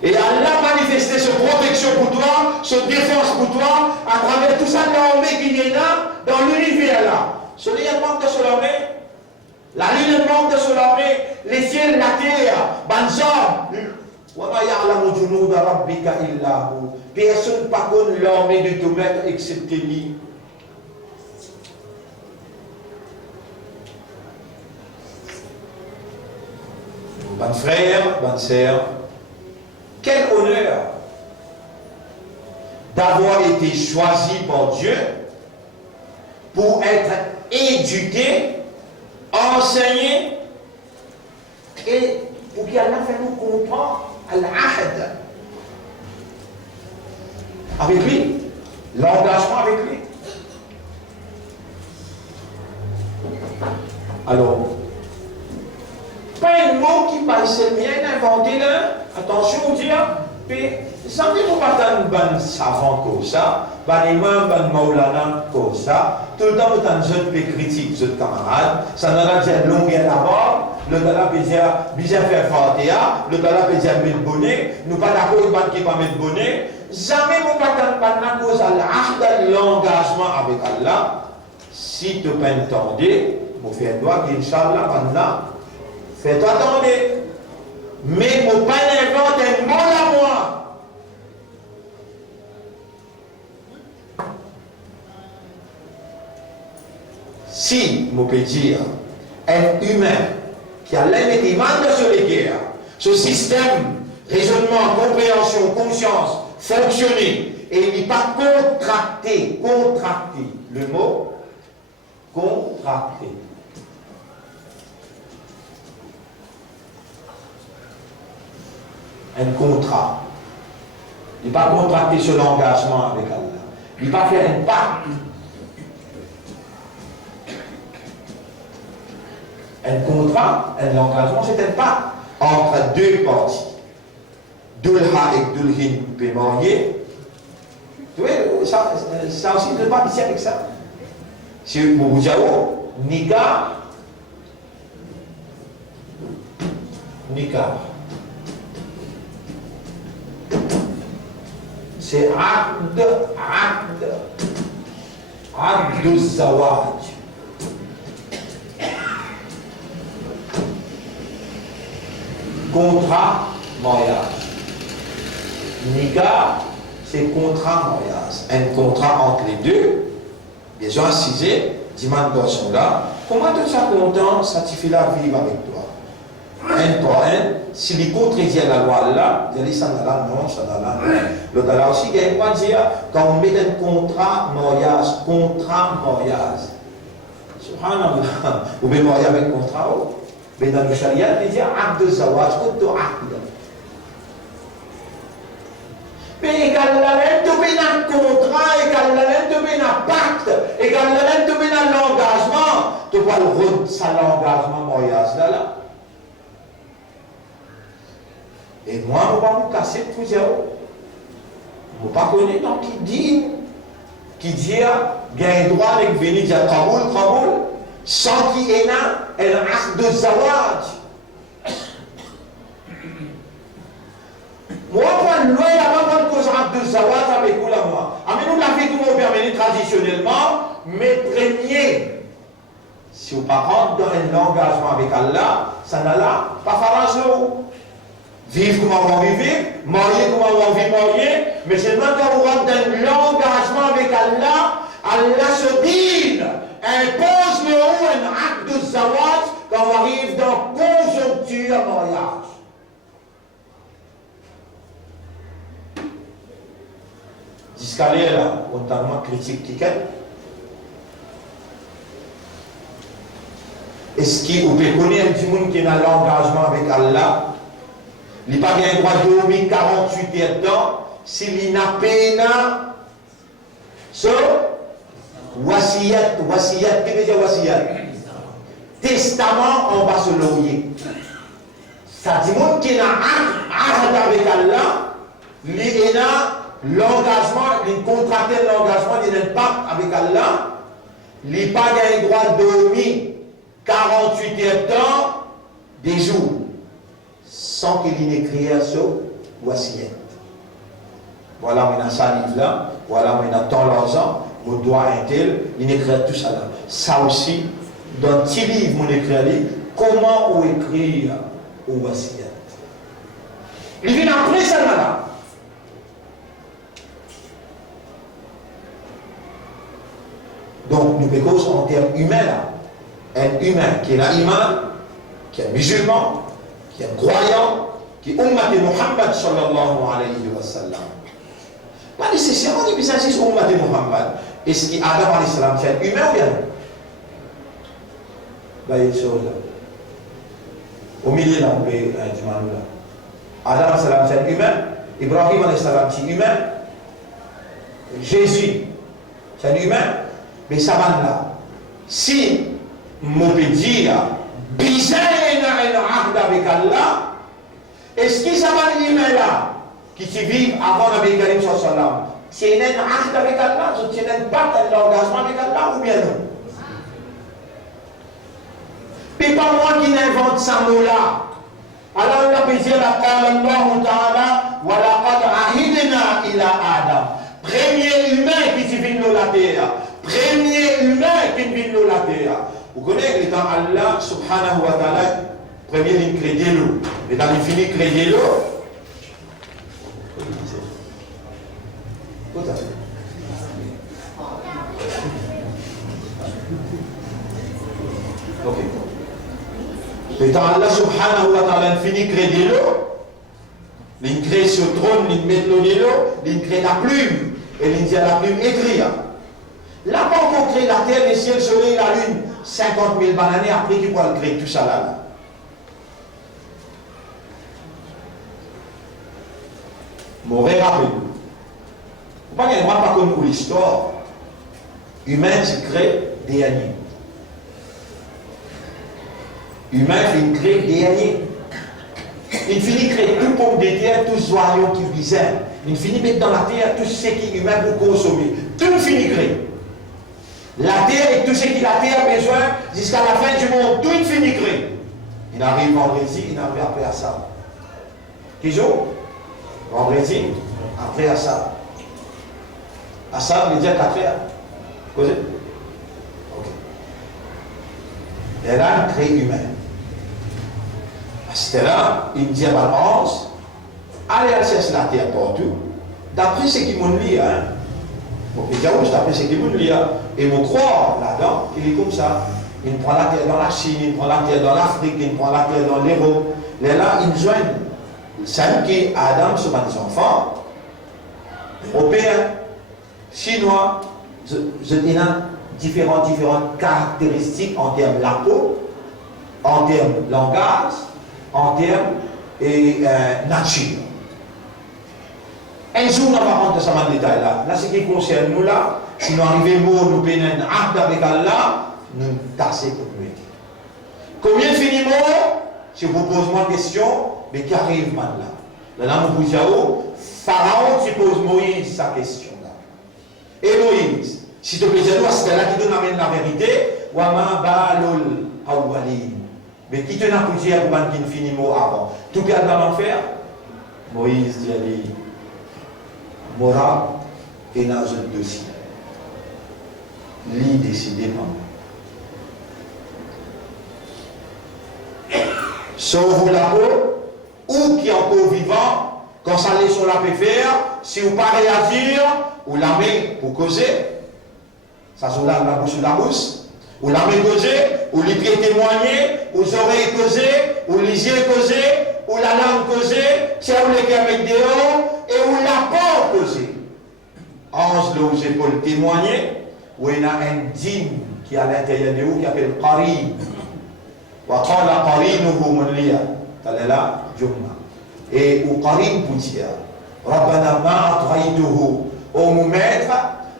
Et Allah manifesté sa protection pour toi, sa défense pour toi, à travers tout ça, l'armée qui est là, dans l'univers là. Soleil manque de son armée. La lune manque de son armée. Les ciels, la terre, Banzam. Personne ne connaît l'armée de ton maître excepté lui. Bon frère, bonne sœur, quel honneur d'avoir été choisi par Dieu pour être éduqué, enseigné et pour qu'Allah fasse nous comprendre Al-Ahd avec lui, l'engagement avec lui. Alors, pas un mot qui passe bien inventé là, attention dire, mais ça ne veut pas tant de savant comme ça, ban imam, ban maulana comme ça, tout le temps autant de jeunes qui critiquent ce camarade, ça n'a pas dire long et d'abord, le talent peut dire bien faire Fatiha, le talent peut dire mettre bonnet, nous pas d'accord avec qui pas mettre bonnet, jamais nous pas tant de cause à l'engagement avec Allah, si tu peux entendre, vous faites droit qu'Inch'Allah maintenant, faites attendre, mais vous pas inventer un mot à moi. Si, vous pouvez dire, un humain qui a l'aimantement sur les guerres, ce système, raisonnement, compréhension, conscience, fonctionner, et il n'est pas contracté, le mot contracté. Un contrat. Il n'est pas contracté sur l'engagement avec Allah. Il n'est pas fait un pacte. Un contrat, un engagement, c'est un pacte entre deux parties. Dulha et Dulhin peuvent marier. Tu vois, ça aussi, ne pas ici avec ça. Si vous dites, Nika, c'est Abd Zawaj. Contrat, mariage. Nikah, c'est contrat, mariage. Un contrat entre les deux. Les gens assisés, dimanche dans son là, comment tu es content, satisfait la vivre avec toi? Un par un, s'il est contredit la loi là, il dit ça n'a là, non, ça n'a là, non. L'autre là aussi, il y a une fois dire, quand on met un contrat, mariage, subhanallah, vous pouvez marier avec contrat, mais dans le charia, il dit Abd Zawaj, mais également, tu mets un contrat, également, tu mets un pacte, également, tu mets un engagement, tu vas le rendre ça l'engagement mariage là. Et moi, je ne vais pas me casser pour dire, je ne pas connaître donc qui dit, il y a un droit de venir dire Kaboul, sans qu'il y ait un acte de zawaj. Moi, je loin là-bas pour cause acte de zawaj avec vous là, moi. Mais nous l'avons tout permis traditionnellement, mais premier. Si vous ne rentrez dans un engagement avec Allah, ça n'a là pas farageux. Vivre comme on va vivre, marier comme on va marier, mais c'est maintenant quand vous rentrez dans l'engagement avec Allah, Allah se dit, impose-le un acte de zawaj quand on arrive dans conjoncture mariage. Jusqu'à là, on a tellement critique qui est. Est-ce que vous pouvez connaître du monde qui est dans l'engagement avec Allah? Il n'a pas un droit de dormir 48 heures dedans s'il n'a pas ce wasiyat, qu'est-ce que veut dire wasiyat? Testament en bas sur l'oreiller. Ça dit monde qui a un avec Allah, il a l'engagement, il contracte l'engagement, il a un pacte avec Allah, il n'a pas le droit de dormir 48 heures de temps, des jours, sans qu'il ait écrit sur Wassiyat. Voilà, maintenant ça livre là, voilà, maintenant tant l'argent, mon doigt un tel, il écrit tout ça là. Ça aussi, dans petit livre, mon écrit, comment on écrit au Wassiyat. Il vient après ça là. Donc, nous pécons en termes humains là. Un humain qui est un imam, qui est un musulman, qui est un croyant, qui est ummat de Muhammad sallallahu alayhi wa sallam. Pas nécessairement qu'il puisse insister sur ummat de Muhammad. Est-ce qu'Adam alayhi salam c'est un humain ou bien? Ben, il est là. Au milieu là, on peut du manou là. Adam alayhi salam c'est un humain. Ibrahim alayhi salam c'est humain. Jésus c'est un humain. Mais ça va là. Si mon peut dire, bizarre avec Allah, est-ce que ça va l'humain là, qui se vivent avant Nabi Karim sallam, c'est un acte avec Allah, c'est un pacte d'engagement avec Allah ou bien non? Mais pas moi qui n'invente ça mot-là. Alors on a pu dire la parole ta'ala, wa laqad ahidna ila Adam. Premier humain qui se vit dans la terre. Premier humain qui vit dans la terre. Vous connaissez l'état Allah subhanahu wa ta'ala, premier il crée de l'eau. Mais dans l'infini, crée de l'eau. Tout à fait. Ok. L'état Allah subhanahu wa ta'ala, l'infini crée de l'eau. Il crée ce trône, il met l'eau de l'eau, il crée la plume. Et il dit à la plume, écrire. Là, quand on crée la terre, les ciels, le soleil, la lune, 50 000 années après qu'il pourra créer tout ça là. Mauvais rappel. Vous ne pouvez pas comme l'histoire. Humain, qui crée des animaux. Humain, qui crée des animaux. Il finit de créer tout pomme de terre, tout oiseaux qui visent. Il finit de mettre dans la terre tout ce qui est humain pour consommer. Tout finit de créer. La terre et tout ce que la terre a besoin jusqu'à la fin du monde, tout finit de créer. Il arrive vendredi, il arrive après à ça. Quel jour? Vendredi, après à ça. À ça, il dit à 4 heures. Causez? Ok. Et là, il crée humain. À ce là, il dit à Balance, allez chercher la terre partout. D'après ce qu'ils m'ont dit, hein. Bon, il dit, d'après ce qu'ils m'ont dit, et mon croire là-dedans, il est comme ça. Il prend la terre dans la Chine, il prend la terre dans l'Afrique, il prend la terre dans l'Europe. Et là, ils joignent. C'est que Adam sont des enfants européens, chinois, je dis différentes caractéristiques en termes de la peau, en termes de langage, en termes de nature. Un jour, on va rentrer dans ce détail là. Là, ce qui concerne nous là, si nous arrivons à nous péner un acte avec Allah, nous tasser pour nous. Combien finiment, si vous posez moi une question, mais qui arrive maintenant là? Là, nous posons Pharaon qui pose Moïse sa question là. Et Moïse, si tu peux dire, c'est là qui donne la vérité, Wama balol awwalin. Mais qui te n'a pas dit à qui ne finit mot avant? Tout cas dans l'enfer, Moïse dit à lui, Mora et dans un dossier. Lit décidément. Sauve la peau, ou qui est encore vivant, quand ça allait sur la peut faire, si vous ne pas réagir, ou la main pour causer, ça sur la bouche ou la bouche, ou la main causer, ou les pieds témoigner, ou les oreilles causer, ou les yeux causer, ou la langue causer, tiens ou les cœurs mettre dehors, et où la peau causer. Ange de aux épaules témoigner, où il y a un djinn qui est à l'intérieur de vous qui appelle Qarin. وقال قرينه من لي فللا جمع et au Qarin pour dire ربنا ما أطغيته au mon maître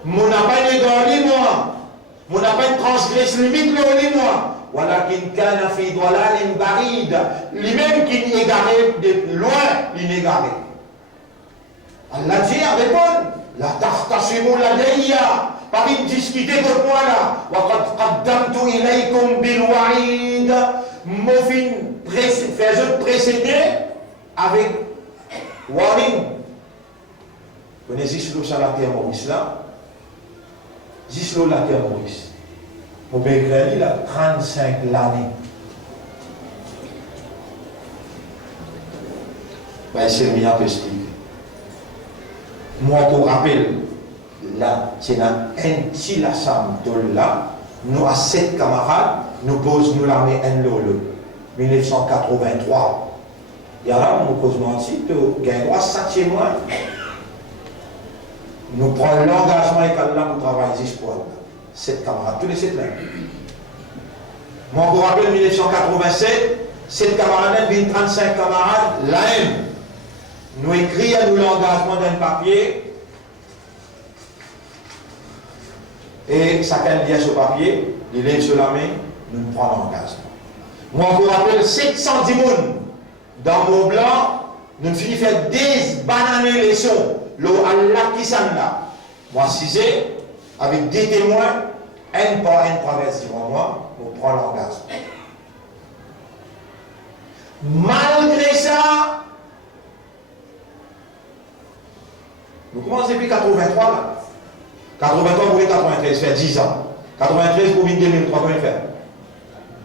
mon n'a pas égorgé moi mon n'a pas transgressé limite le moi walakin kana fi dalalin barid. Lui-même qui est égaré de loin, il est égaré. Allah dit à répondre, la tahtasimu ladayya, pas de discuter contre moi là. Wa qad qaddamtu ilaykum bil wa'id. Faisons précéder avec warning. Vous connaissez ce que c'est la terroriste là? Juste la terroriste. Au Bégré, il a 35 l'année. Ben, c'est bien expliqué. Moi, pour rappel, là, c'est un petit lassam de là. Nous, à 7 camarades, nous posons l'armée NLOLE, 1983. Et là, on nous pose aussi de gagner 7e mois. Nous prenons l'engagement et qu'Allah nous travaille jusqu'à 7 camarades, tous les 7 là. Moi, pour rappel, 1987, 7 camarades, 35 camarades, l'AM. Nous écrivons à nous l'engagement d'un papier. Et chacun lit sur papier, il lève sur la main, nous prenons l'engagement. Moi, pour rappel, 710 personnes dans mon blanc, nous finissons faire des bananes les sons. L'eau Allah qui s'en là. Moi, si avec des témoins, un par un traverse devant moi, on prend l'engagement. Malgré ça, nous commençons depuis 83 là. 83 pour 93, fait 10 ans. 93 pour 2003, comment faire?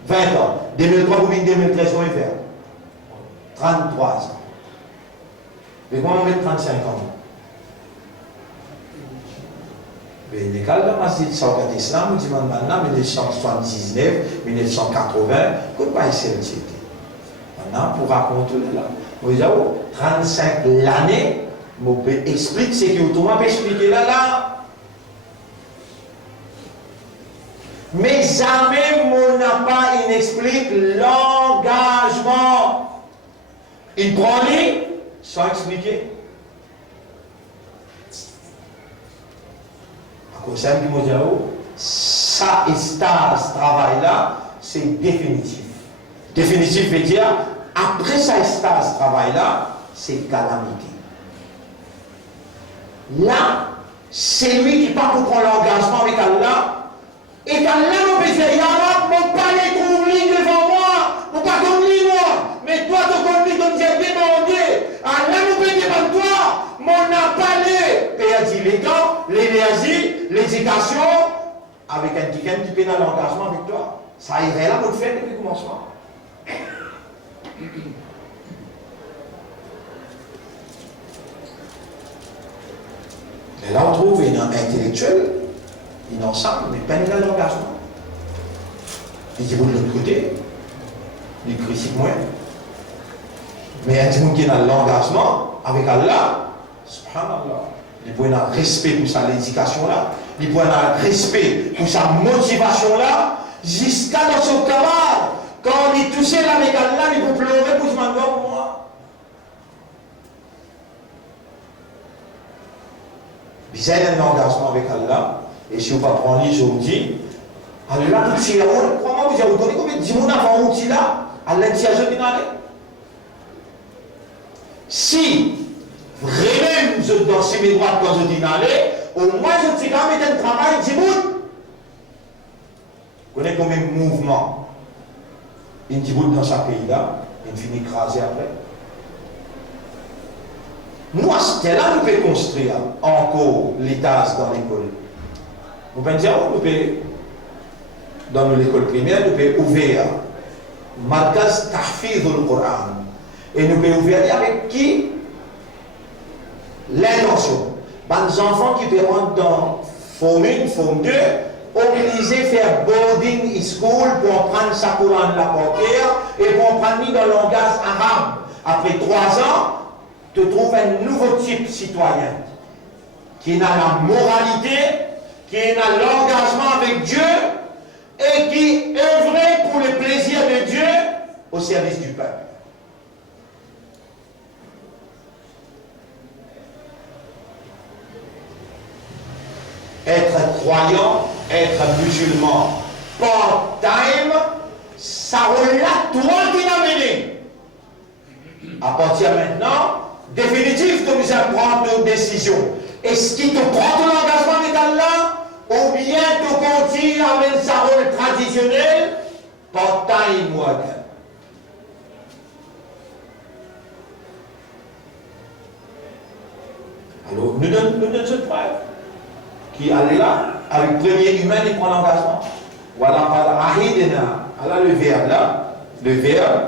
20 ans. 2003 pour 2013, comment faire? 33 ans. Mais comment on met 35 ans? Mais les cas de Masjid Saukat Islam, nous demandons maintenant 1979, 1980, qu'on va essayer de citer. Maintenant, pour raconter là, vous dites, 35 l'année, on peut expliquer ce que tout le monde peut expliquer là. Mais jamais on n'a pas explique l'engagement. Il prend les sans expliquer. À cause de ça et ce travail-là, c'est définitif. Définitif veut dire, après ça et ce travail-là, c'est calamité. Là, c'est lui qui part pour prendre l'engagement avec Allah. Et qu'Allah nous peut dire, Yarab, mon pas les trouver devant moi, mon pas comme lui moi, mais toi tu connais comme j'ai demandé. Allah nous peut dire devant toi, mon n'a pas les temps, l'énergie, l'éducation, avec un petit qui peut dans l'engagement avec toi. Ça irait là pour le faire depuis le commencement. Et là on trouve un intellectuel. Ils ensemble, mais pas dans l'engagement. Et qui vont de l'autre côté, ils critiquent moins. Mais un monde qui est dans l'engagement avec Allah, subhanallah, il peut avoir respect pour sa l'éducation là, il peut avoir respect pour sa motivation là, jusqu'à dans son camarade. Quand il est touché là avec Allah, il peut pleurer pour se demander pour moi. Il y a un engagement avec Allah. Et si on va prendre aujourd'hui, Allah tout c'est comment vous avez donné combien de gens avant outil là, Allah dit à jeune si vraiment vous êtes dans ces droits quand je dis aller, au moins je suis quand même un travail du monde. Vous connaissez combien de mouvements il dit dans ce pays là, il finit écrasé après. Nous à ce là nous pouvons construire encore l'État dans l'école. Nous pouvons dire, nous pouvons, dans l'école primaire, nous pouvons ouvrir Markaz Tahfidh al-Quran. Et nous pouvons ouvrir avec qui? L'intention. Les enfants qui peuvent rentrer dans Forme 1, Forme 2, obligés de faire boarding school pour apprendre sa Coran de la portière et pour apprendre dans le langage arabe. Après 3 ans, tu trouves un nouveau type citoyen qui a la moralité, qui a l'engagement avec Dieu et qui œuvrait pour le plaisir de Dieu au service du peuple. Être croyant, être musulman part-time, ça rôle-là, toi qui l'as mené. À partir de maintenant, définitif, tu dois prendre une décision. Est-ce qu'il te prend ton engagement avec Allah, ou bien tu continues avec sa rôle traditionnel, par temps et mois. Alors, nous donnons cette preuve. Qui allait là, avec le premier humain, il prend l'engagement. Voilà, ahidna. Alors, le verbe là, le verbe,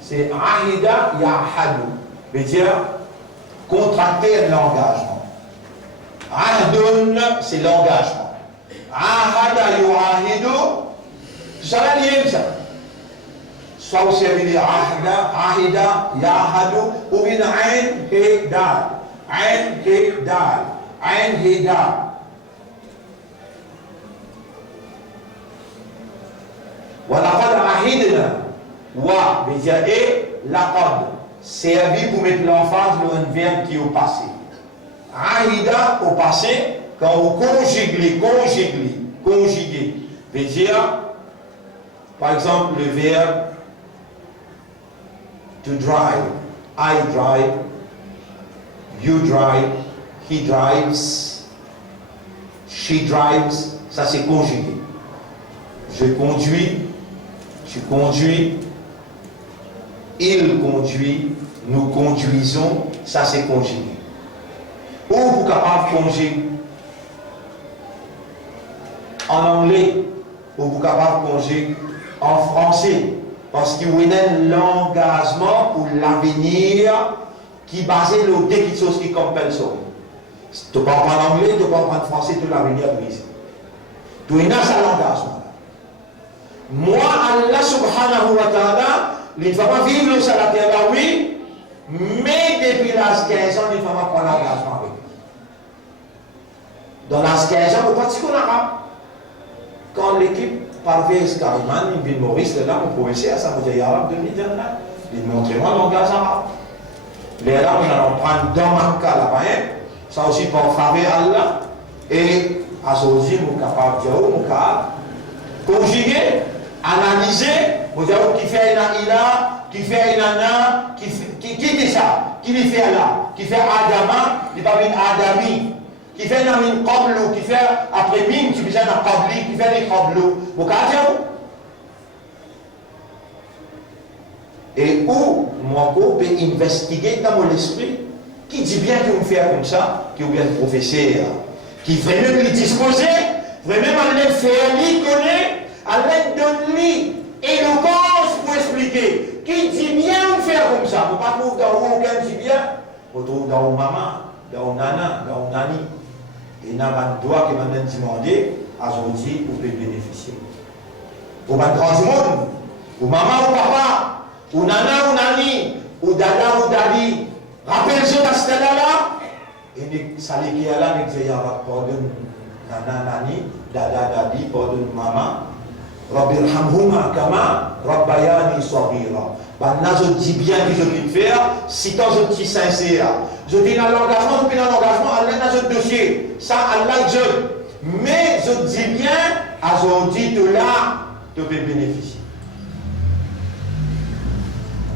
c'est ahida yahadu. Veut dire contracter l'engagement. Ahdun, c'est l'engagement. Ahada yuahidu, ça va lier ça. Soit vous servez ahida yahadu, ou bien ain et dal. Ain et dal. Ain et dal. وَلَقَدْ عَهِدْنَا wa veut dire et laqad servi pour mettre l'emphase sur un verbe qui est au passé. Ahida au passé, quand vous conjuguez, veut dire par exemple le verbe to drive. I drive, you drive, he drives, she drives, ça c'est conjugué. Je conduis, tu conduis, il conduit, nous conduisons, ça c'est conjugué. Ou vous capable de conjuguer en anglais, ou vous capable de conjuguer en français, parce qu'il y a un engagement pour l'avenir qui est basé sur deux petites choses qui compensent. Tu ne parles pas anglais, tu ne parles pas français, tu l'avenir brisé. Tu as un engagement. Moi, Allah subhanahu wa ta'ala, il ne va pas vivre sur la terre là, oui, mais depuis l'âge 15 ans, il ne va pas prendre l'engagement avec lui. Dans l'âge 15 ans, on pratique en arabe. Quand l'équipe parvient à Skariman, il vient Maurice, là, mon professeur, ça veut dire arabe de l'Internet. Il montre moi langage arabe. Les là, on allons prendre dans ma cas là-bas, ça aussi pour faveur Allah. Et à ce moment-là, on est capable de dire, on est capable de conjuguer. Analyser, vous avez qui fait un ila, qui fait un nana, qui dit ça, qui lui fait là, qui fait Adama, il va venir Adami, qui fait un min qablu, qui fait après min, tu besoin d'un qabli, qui fait les qablu. Vous comprenez? Et où, moi, je peux investiguer dans mon esprit, qui dit bien qu'il me fait comme ça, qui est bien le professeur, qui vraiment lui disposer, vraiment aller faire, lui connaître. À l'aide de lui, éloquence pour expliquer. Qui dit bien faire comme ça? Vous ne pas trouver dans aucun dit bien. Vous trouvez dans vos maman, dans vos nana, dans vos nani. Et il y a un droit qui m'a demandé à aujourd'hui pour bénéficier. Vous avez un monde, ou maman ou papa, ou nana ou nani, ou dada ou dadi. Rappelez-vous à ce là et ça qui est là, mais il y a pardon nana, nani, dada, dadi, pardon maman. Rabbi irhamhuma kama rabbayani saghira. Maintenant, je dis bien que je vais faire, si tant je dis sincère. Je dis dans l'engagement, depuis l'engagement, Allah dans un dossier. Ça, Allah je. Mais je dis bien, aujourd'hui, de là, tu peux bénéficier.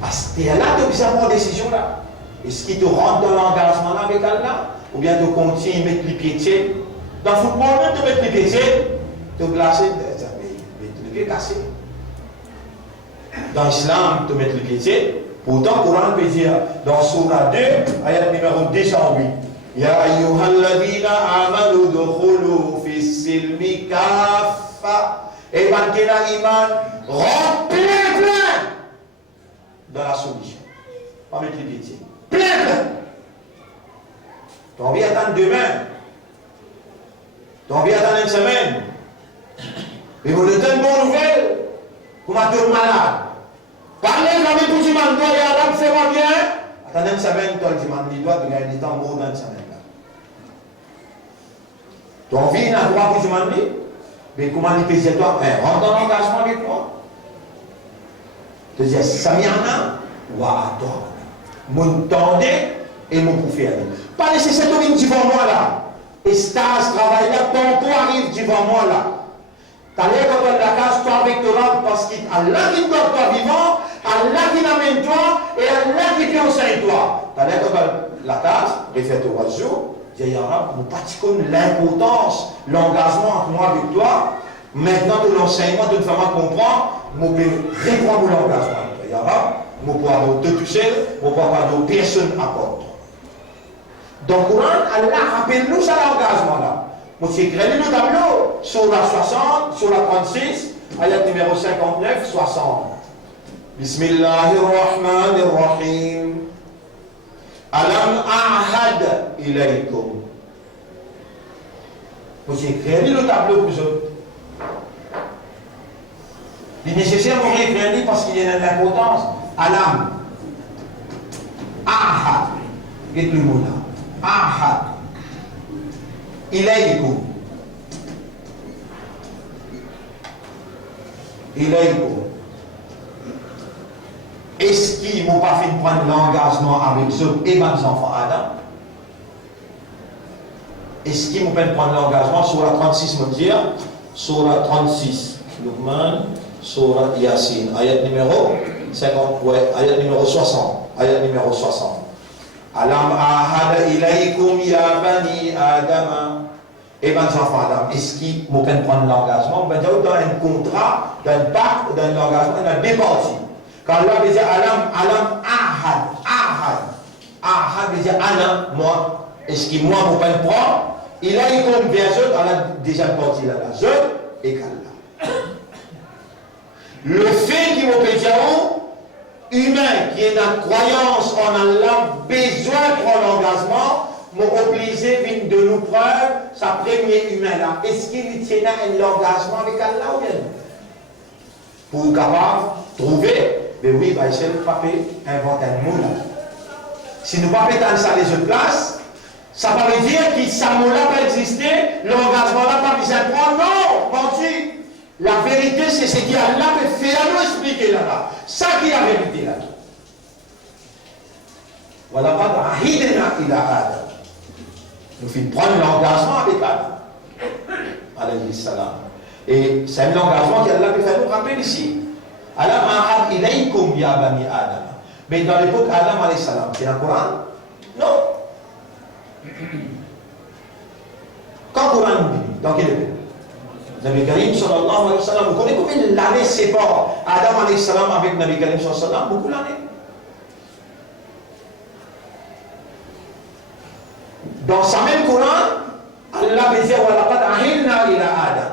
À ce là, tu peux prendre une décision là. Est-ce qu'il te rentre dans l'engagement là avec Allah? Ou bien tu continues à mettre les pieds? Dans le football, même tu mets les pieds, tu glaces. Cassé. Dans l'islam, tu mets le pied. Pourtant, le Coran peut dire dans Surah 2, ayat numéro 208, Ya ayyuhalladhina amanu dukhulu fi silmi kaffa. Et Bankena Iman, rentre plein dans la solution. Pas mettre les pieds. Plein. Tu as envie d'attendre demain. Tu as envie d'attendre une semaine. Et vous le donne une bonne nouvelle, comment tu es malade. Parlez avec tout le monde, toi, et c'est pas bien. Attendez une semaine, toi, le monde, il doit gagner du temps, mort dans une semaine. Tu as envie d'un droit pour le monde, mais comment il peut dire, toi, rentre dans l'engagement avec moi. Tu dis, ça m'y en a, ou à toi. Mon tendez et mon pouffer. Pas nécessairement devant moi là. Et stage, travail là, ton coup arrive devant moi là. T'allais quand on la case, toi avec toi, parce qu'Allah qui te garde toi vivant, Allah qui t'amène toi, et Allah qui t'enseigne toi. T'allais quand on la case, réfère au oiseau, dit Yarab, nous pratiquons l'importance, l'engagement entre moi avec toi. Maintenant, de l'enseignement, de façon comprendre, nous pouvons répondre l'engagement. Yarab, nous pouvons avoir deux toucher, nous pouvons avoir deux personnes à contre. Donc, Coran, Allah rappelle-nous ça l'engagement là. Moi, j'ai écrit le tableau sur la 60, sur la 36, ayat numéro 59, 60. Bismillahirrahmanirrahim. Alam ahad ilaykum. Moi, j'ai écrit le tableau pour vous. Il est nécessaire de écrire parce qu'il y a de l'importance. Alam. Ahad. Qu'est-ce que le mot là? Ahad. Ilaykum. Ilaykum. Est-ce qu'ils ne m'ont pas fait prendre l'engagement avec eux et mes enfants Adam? Est-ce qu'ils m'ont fait prendre l'engagement sur la 36, me dire? Sur la 36. Luqman, sur la Yasin. Ayat numéro 50, ouais, ayat numéro 60. Ayat numéro 60. Alam ahada ilaykum ya bani Adam. Et mes enfants Adam, est-ce qu'ils m'ont fait prendre l'engagement? Ben, dans un contrat, dans un pacte, dans un engagement, il y a deux parties. Quand Allah veut dire Alam ahad, ahad veut dire Alam, moi, est-ce qu'ils m'ont fait prendre? Il a eu comme bien sûr, dans la deuxième partie là, je et qu'Allah. Le fait qu'il m'ont fait dire humain qui est dans la croyance en Allah, besoin de prendre l'engagement, m'ont obligé de nous prendre sa première humain là. Est-ce qu'il tient un engagement avec Allah ou bien? Pour capable trouver, mais oui, il va essayer de inventer un mot là. Si nous ne pas mettre ça les autres places, ça veut dire que ça mot là pas exister, l'engagement là pas besoin de prendre. Non, menti. La vérité, c'est ce qu'Allah me fait à nous expliquer là-bas. Ça qui est la vérité là. Voilà pas d'ahidena ila Adam. Nous faisons prendre l'engagement avec Adam. Alayhi salam. Et c'est un engagement qu'Allah peut faire nous rappeler ici. Alam ahad ilaykum ya bani Adam. Mais dans l'époque Adam alayhi salam, c'est dans le Coran? Non. Quand le Coran nous dit, dans quelle époque? Nabi Karim sallallahu alayhi wa sallam, vous connaissez combien l'année sépare Adam alayhi salam avec Nabi Karim sallallahu alayhi wa sallam? Beaucoup d'années. Dans sa même Coran, Allah veut dire walaqad ahidna ila Adam.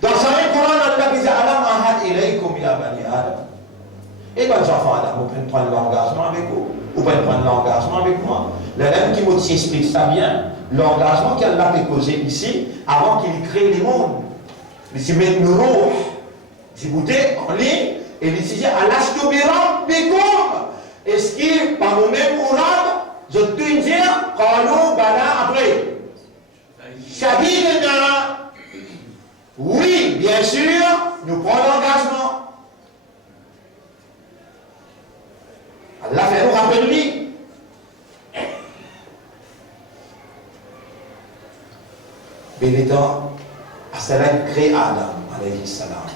Dans sa même Coran, Allah veut dire alam ahad ilaykum ya bani Adam. Et ben enfants Adam, vous pouvez prendre l'engagement avec vous, vous pouvez prendre l'engagement avec moi. Le même qui nous explique ça bien, l'engagement qu'Allah peut poser ici avant qu'il crée les mondes. Il dit mais nous rouh, il goûté en ligne et il dit alastu bi rabbikum. Est-ce que par nous-mêmes ou je te dis, Qalou bala après. Shahidna. Oui, bien sûr, nous prenons l'engagement. Allah fait nous rappeler lui. Bénétant, Assalam crée Adam, alayhi salam.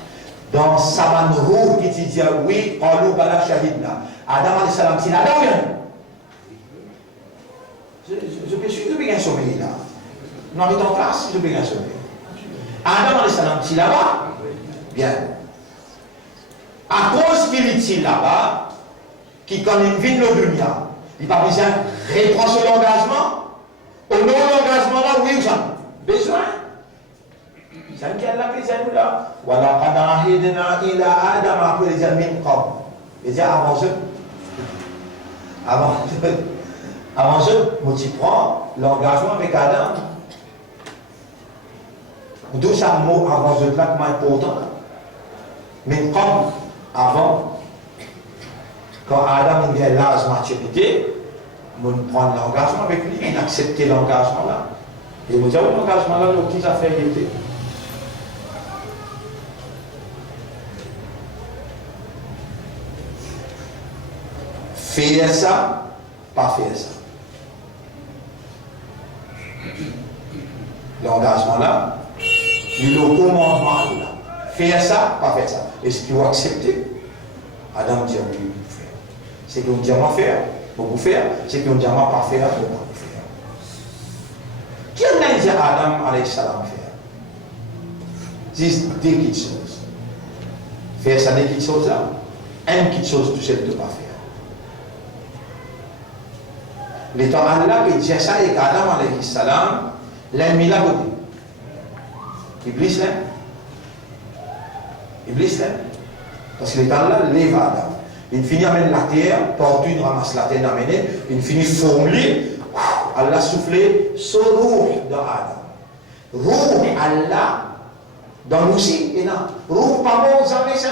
Dans Saman Roux, qui dit oui, Qalou bala shahidna. Adam alayhi salam, c'est là ou bien? Je peux bien sommeiller là. Non, mais en classe, je peux bien sommeiller. Adam alayhi salam, c'est là-bas? Bien. À cause qu'il est là-bas, qui quand il vit le dunya, il n'a pas besoin de reprendre son engagement. Au nom de l'engagement là, oui, j'en ai besoin. C'est qui a la besoin là. Voilà, quand on a aidé ila Adam, après les amis, comme. Les gens avant eux. Avant eux, moi, tu prends l'engagement avec Adam. D'où ça mot avant eux là, comme important. Mais comme avant, quand Adam vient l'âge de maturité, on prend l'engagement avec lui, il accepte l'engagement là. Et on dit, l'engagement là, nos petites affaires d'été. Faire ça, pas faire ça. L'engagement là, Le commandement là. Faire ça, pas faire ça. Est-ce qu'il va accepter? Adam dit oui, il faut faire. C'est qu'on dit à faire, pour vous faire. C'est qu'on dit à pas faire, pour pas faire. Qui a dit à Adam alayhi salam faire? C'est des petites choses. Faire ça des petites choses là. Une petite chose tout seul de pas faire. L'état Allah qui dit ça et Adam alayhi salam, l'ennemi l'a côté. Iblis là. Iblis là. Parce que l'état Allah lève Adam. Il finit à amener la terre, partout il ramasse la terre d'amener, il finit formuler, Allah soufflé ce roux dans Adam. Roux Allah, dans nous aussi, et là. Roux pas bon, jamais ça.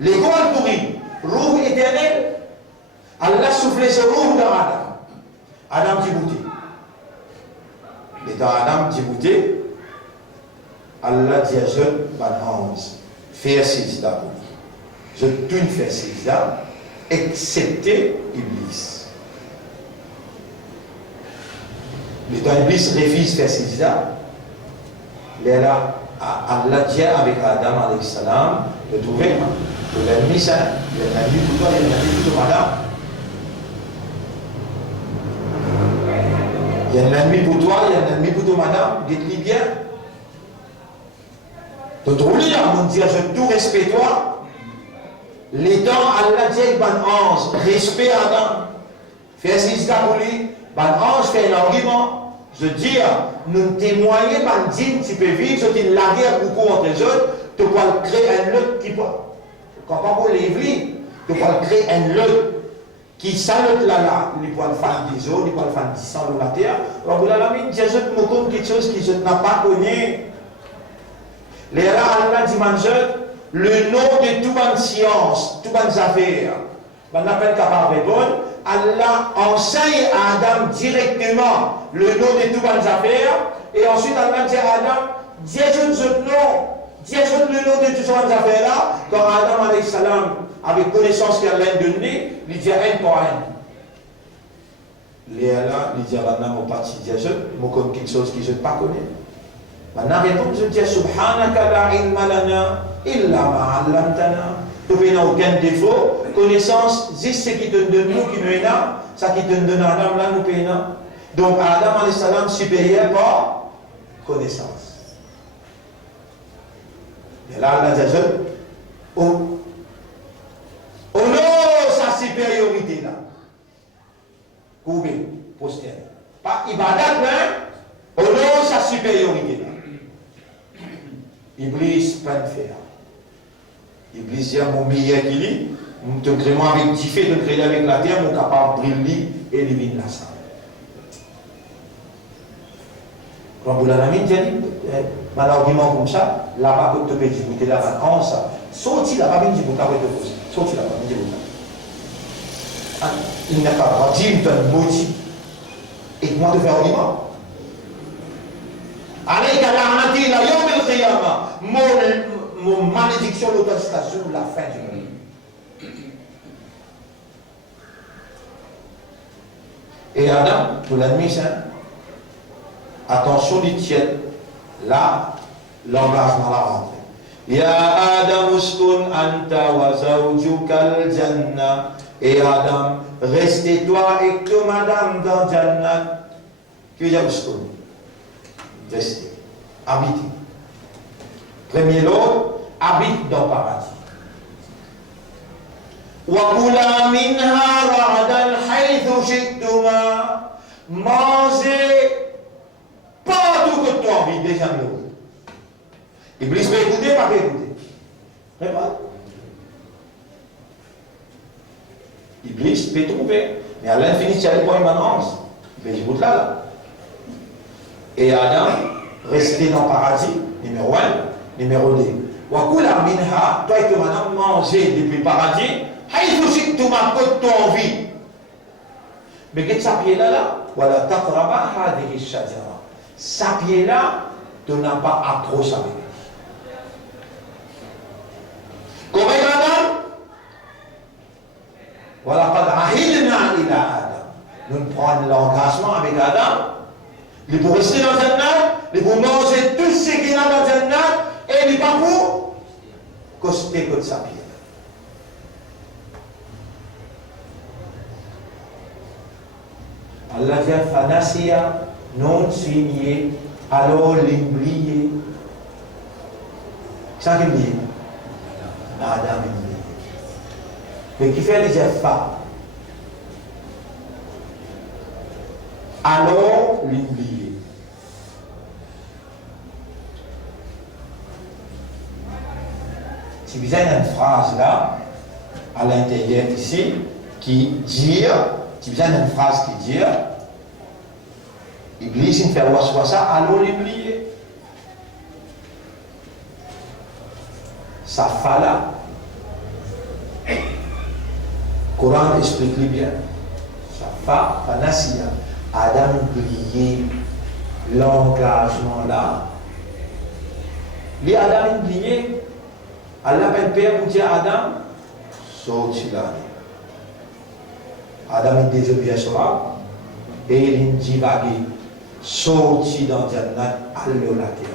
L'école pourrie, roux éternel. Allah soufflé ce roux dans Adam. Adam Djibouti. L'état Adam Djibouti, Allah dit à jeune, faire sida pour lui. Je dois faire sida, excepté Iblis. Mais quand Iblis refuse faire sida, Allah dit avec Adam alayhi salam de trouver que l'ennemi, c'est l'ennemi pour toi, l'ennemi pour madame. Il y a un ennemi pour toi, il y a un ennemi pour toi, madame. Dites-lui bien. De trouver, on dit, je tout respecte toi. Les temps, Allah dit, ban ange, respect Adam. Fais six pour lui, ban ange fait un argument. Je dis, nous témoignons, ban dîme, tu peux vivre, tu la guerre beaucoup entre les autres, tu peux créer un autre qui peut. Quand on peut l'éviter, tu peux créer un autre qui salute là, il peut faire des autres, il peut faire 10 ans de la terre. Alors, la mine, Dieu me compte quelque chose que je n'ai pas connu. Les là, Allah dit, le nom de toute bonne science, toute bonne affaire, on appelle capable de répondre. Allah enseigne à Adam directement le nom de toutes bonnes affaires, et ensuite Allah dit à Adam, dis le nom, dis le nom de toutes bonnes affaires là, quand Adam alayhi salam avec connaissance qu'Allah donné, il dit un pour un. Les là, il dit à Adam, mon parti, dis je connais quelque chose que je ne pas connais. Maintenant, répond, je dis, Subhanaka la ilma lana illa ma 'allamtana. Tu n'as aucun défaut. Connaissance, c'est ce qui te donne nous qui nous est là, ça qui te donne Adam là, nous payons. Donc, Adam alayhi salam supérieur par connaissance. Et là, Allah dit, honore sa supériorité là. Coubé, postère. Pas ibadat, mais honore sa supériorité là. Iblis pas de faire. Iblis dit mon meilleur qu'il est, mon te créer avec diffé, de créer avec la terre, mon capable de briller et éliminer la sang. Quand vous l'avez dit, un argument comme ça, là-bas, que tu peux dire, là-bas, en ça, sorti là-bas, il dit, vous avez de cause. Sorti là-bas, il dit, vous il n'a pas droit, Dieu donne motif. Et moi, de faire argument. Allez, Kalamati, la Yom el Khiyama, mon malédiction, l'autostation, la fin du monde. Et Adam, pour l'ennemi, attention, il tient. Là, l'engagement la rentrée. Ya Adam uskun anta wa zawjukal jannah. Et Adam, restez toi et que madame dans Jannat. Que ya uskun. Restez, habitez. Premier lot, habite dans le paradis. وَكُلَا مِنْهَا رَغَدًا حَيْثُ شِئْتُمَا. Mangez partout que tu as envie, déjà mieux. Iblis peut écouter, pas écouter. Répondez. Iblis peut trouver, mais à l'infini, il y a des points maintenant. Mais je vous là. Et Adam, resté dans le paradis, numéro 1, numéro 2. Wakula minha, toi et que madame manger depuis le paradis, haïtou si tu m'as côté ton envie. Mais qu'est-ce que ça pied là, voilà, taqraba hadihi shajara. Ça pied là, tu n'as pas approché avec lui. Comment Adam? Voilà, pas d'ahidna ila Adam. Nous prenons l'engagement avec Adam. Il pour rester dans un âge, il vous mangez tout ce qu'il y a dans le Jannat, et il pas pour coster contre sa pierre. Allah dit Fanasia non signé, alors l'oublié. Ça qui dit Adam oublié. Mais qui fait les efforts? Alors l'oublié. Si vous avez une phrase là, à l'intérieur ici, qui dit, si vous avez une phrase qui dit, Iblis il fait ça, alors l'oublier. Ça fait là. Le Coran explique bien. Ça fait, Fanasia. Adam oublié l'engagement là. Les Adam oublié. Allah ben père pour dire Adam, sorti là. Adam est désobéi sur et il divague, sorti dans Jannat, allez la terre.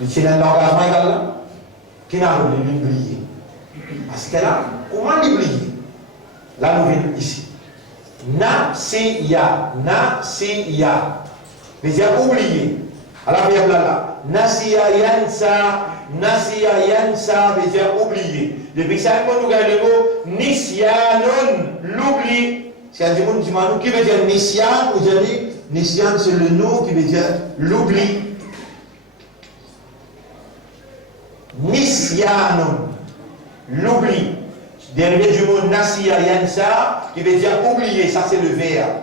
Il tient un engagement égal là, qui n'a pas oublié. Parce que là, comment l'oublier? Là, nous venons ici. Nasiya. Mais il a oublié. Alors, il y a là. Nasiya yansa veut dire oublier. Depuis ça, nous avons le mot nisyanun, l'oubli. C'est un mot qui veut dire nisyan, vous avez dit, nisyan c'est le nom qui veut dire l'oubli. Nisyanun, l'oubli. Dérivé du mot nasiya yansa qui veut dire oublier, ça c'est le verbe.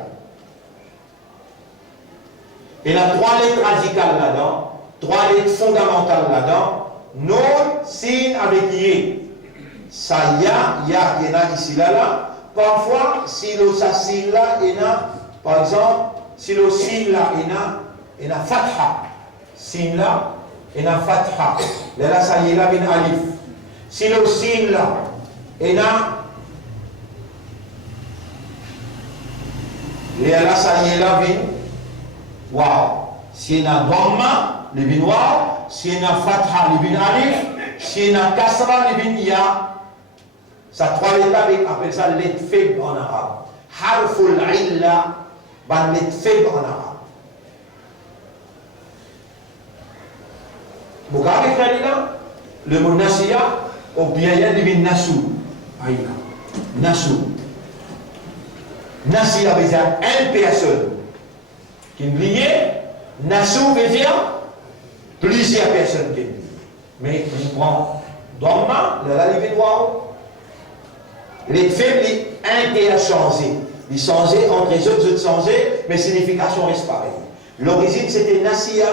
Et la 3 lettres radicales là-dedans. 3 lettres fondamentales là-dedans. Non, sin avec yé. Ça ya qui est là, ici, là. Parfois, si le sa sin là, il y a, par exemple, si le sin là, il y a fatha. Sin là, il y a fatha. Là, ça y est là, il y a alif. Si le sin là, il y a, là, ça y est là, il y a waouh. Si il y a dhamma, le bin waouh. Si il y a fatha, le bin alif. Si il y a kasra, le bin ya. Ça 3 lettres, on appelle ça lettre faible en arabe. Harful illa, ban lettre faible en arabe. Vous avez fait là, le mot nasiya, ou bien il y a le bin nassou. Aïna. Nassou. Nasiya veut dire une personne. Qui oubliait, nassou veut dire plusieurs personnes qui oublient. Mais on prend dhamma, le ralivé noir. Les faibles, interchangés. Ils changeaient entre les autres changeaient, mais signification reste pareille. L'origine c'était nasiya,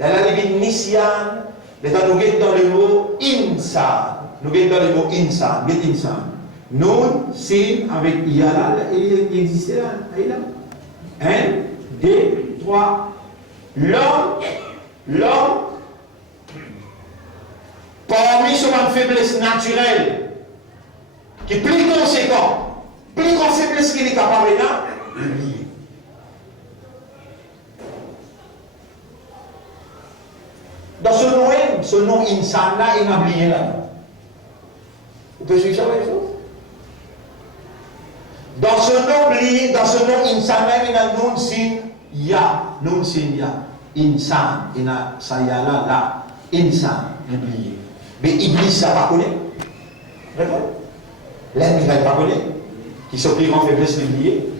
la ralivé nisyan, mais nous sommes dans le mot insan. Nous sommes dans le mot insan, insan. Nun, sin, avec yala, il existait là. 1, 2, 3. L'homme, parmi son faiblesse naturelle, qui est plus conséquent, plus grande faiblesse qu'il est capable de l'oublier. Dans ce nom insan là, il m'a oublié là. Vous pouvez suivre ça avec vous? Dans ce nom insan là, il y a un nom sin ya, non sin ya. Insan, il y a sayala là, insan, oublié. Mais Iblis, ça pas connaît. D'accord? L'ennemi ne va pas connaître, qui sont plus grands faiblesses d'oublier.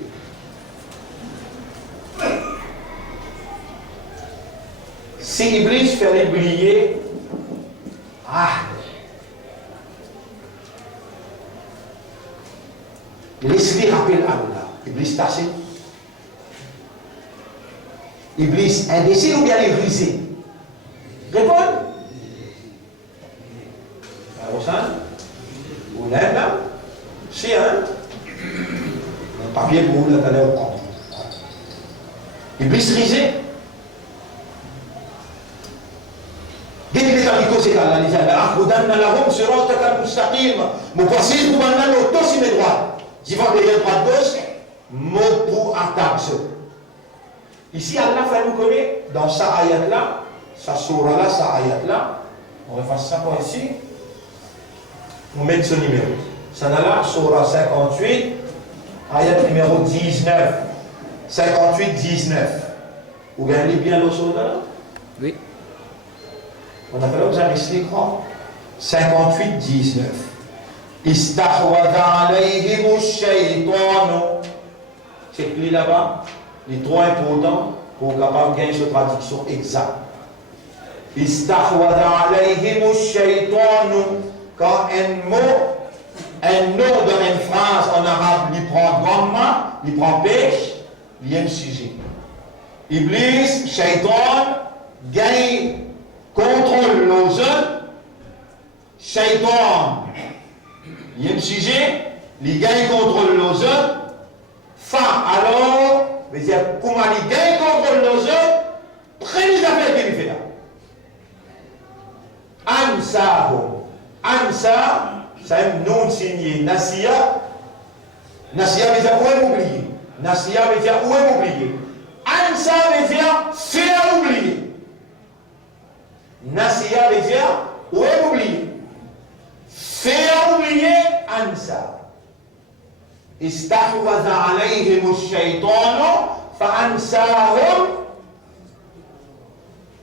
Si Iblis fait oublier, laisse-lui rappeler Allah. Iblis tassé. Iblis indécis ou bien brisé? Réponds. Rosanne, ou l'aime là? Si, hein? Un papier pour vous, là, t'allez au compte. Iblis risé. Dès que les amicaux, c'est qu'Allah dit, Akhudanna lahum siratakal mustaqim. Mon passé, pour maintenant, l'auto, si mes droits. J'y vais derrière droite gauche, mot pour attaque. Ici, Allah fait nous connaître, dans sa ayat-là, sa surah là, sa ayat-là, on va faire ça pour ici, on met ce numéro. Ça là, surah 58, ayat numéro 19. 58, 19. Vous regardez bien le surah là? Oui. On a fait là, vous avez ici l'écran. 58, 19. Istahwada alayhim shaytanu. C'est écrit là-bas. Les trois importants pour capable gagner cette traduction exacte. Istahwada alayhim shaytanu. Quand un nom dans une phrase en arabe, il prend gramma, il prend pêche, il y a un sujet. Iblis, shaytan, gagne, contrôle les autres. Shaytan, il y a un sujet, il gagne, contrôle les autres. Alors, veut dire, comment il gagne, contrôle les autres, prenez les affaires qu'il fait là. Ansa, c'est un nom signé. Nasiya veut dire où est oublié. Nasiya veut dire où est oublié. Ansa veut dire faire oublier. Nasiya veut dire où est oublié. Faire oublier Ansa. Istahwaza alayhim ash-shaytanu fa-ansahum.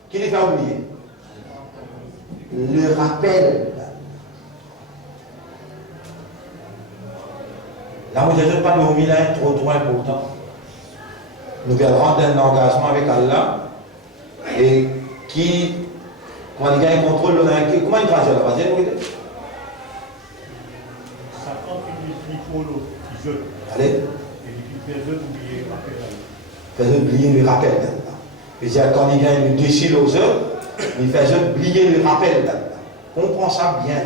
Qui les fait oublier? Le rappel. Là, vous n'avez pas de là trop important. Nous allons rendre un engagement avec Allah et qui, quand il gagne contrôle, comment il traduit là-bas? Satan qui pour l'autre, qui jeune. Allez. Et qui fait oublier le rappel. Fait oublier le rappel d'Allah. C'est-à-dire quand il gagne le déchire aux autres, il fait oublier le rappel d'Allah. Comprends ça bien.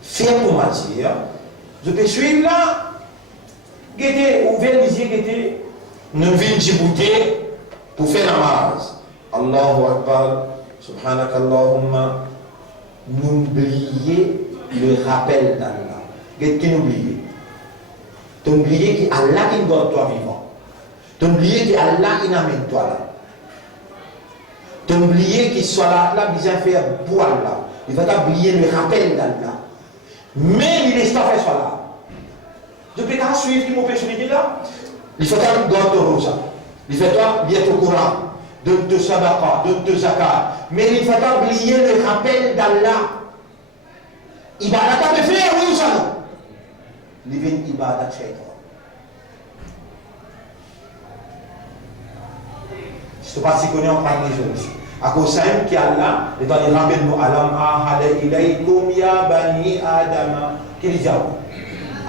Faire pour dire. Je peux suivre là. Guettez, ouvert les yeux, guettez. Nous venons Djibouti pour faire namaz. Allahu Akbar. Subhanakallahumma. N'oubliez le rappel d'Allah. Qu'est-ce qu'il oublie? T'oubliez qu'Allah qui garde toi vivant. T'oubliez qu'Allah qui n'amène toi là. T'oubliez qu'il soit là, il vient faire boire là. Il va t'oublier le rappel d'Allah. Mais il est pas fait soit là. Je peux pas suivre mon personnalité là. Il faut garder le rosa. Il faut bien au courant de sadaqa, de zakat. Mais il faut pas oublier le rappel d'Allah. Ibadat de faire, oui ou ça non? Il vient ibadat shaitan. Je ne sais pas si vous connaissez en parler aujourd'hui. À cause de ça, qui est Allah, et dans les rappels nous, Alam ahada ilaykum ya bani Adama. Qui dit ça?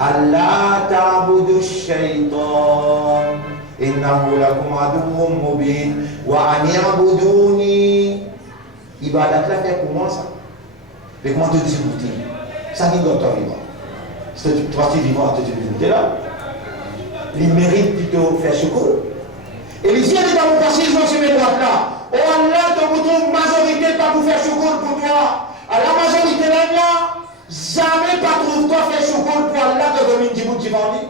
Allah ta'budu shaitan. Innahu lakum aduwwum mubin. Wa an ya'buduni. Ibadat là fait comment ça? Mais comment te discuter? Ça dit dans ton vivant. C'est une partie vivante de Dieu là. Il mérite plutôt faire secours. Et les yeux dans mon passé, ils ont sur mes droites là. Oh Allah, ton bouton majorité pas pour faire secours pour toi. À la majorité là, jamais pas trouve toi faire secours pour Allah de domine Djibouti Divani.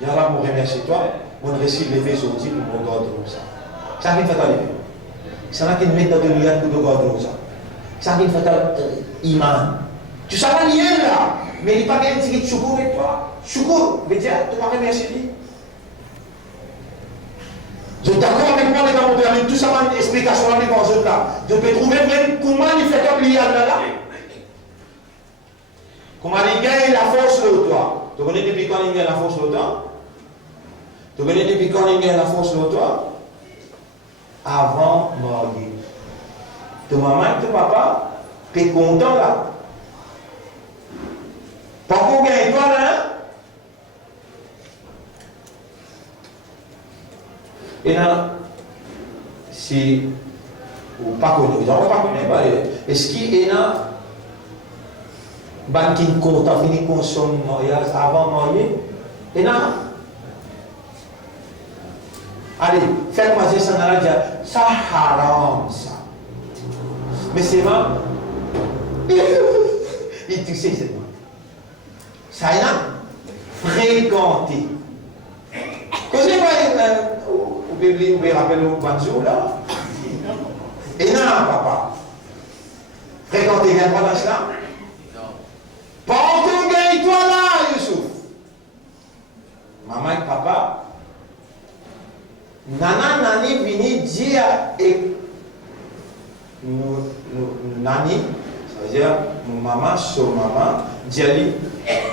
Yallah, moi remercie toi. Mon récit levé sur dit pour mon garde comme ça. Ça vient faire lever. Ça n'a qu'une mettre dans le lien pour le garde comme ça. Ça vient faire iman. Tu sais pas lier là. Mais il n'y a pas qu'un petit secours avec toi. Secours, veut dire, tu vas remercier lui. Je suis d'accord avec moi, les gars, mon père, tout ça, une explication avec moi, là. Je peux trouver même comment il fait oublier Allah là. Comment il gagne la force de toi. Tu connais depuis quand il gagne la force de toi? Tu connais depuis quand il gagne la force de toi? Avant marier. Tu maman et ton papa, tu es content là. Pas qu'on gagne toi là. Et là, si ou pas connu, on pas connu, est-ce qu'il est là, ban qui compte à finir consommer mariage avant marier, et là, allez, faites-moi dire ça dans la dire, ça haram ça, mais c'est vrai, il dit c'est moi, ça y est, fréquenter. vous pouvez rappeler au Banjou là? Et non, papa. Fréquentez bien pendant cela? Pas encore gagne toi là, Youssouf. Maman et papa, Nana Nani vini dire et Nani, ça veut dire maman sur maman, dit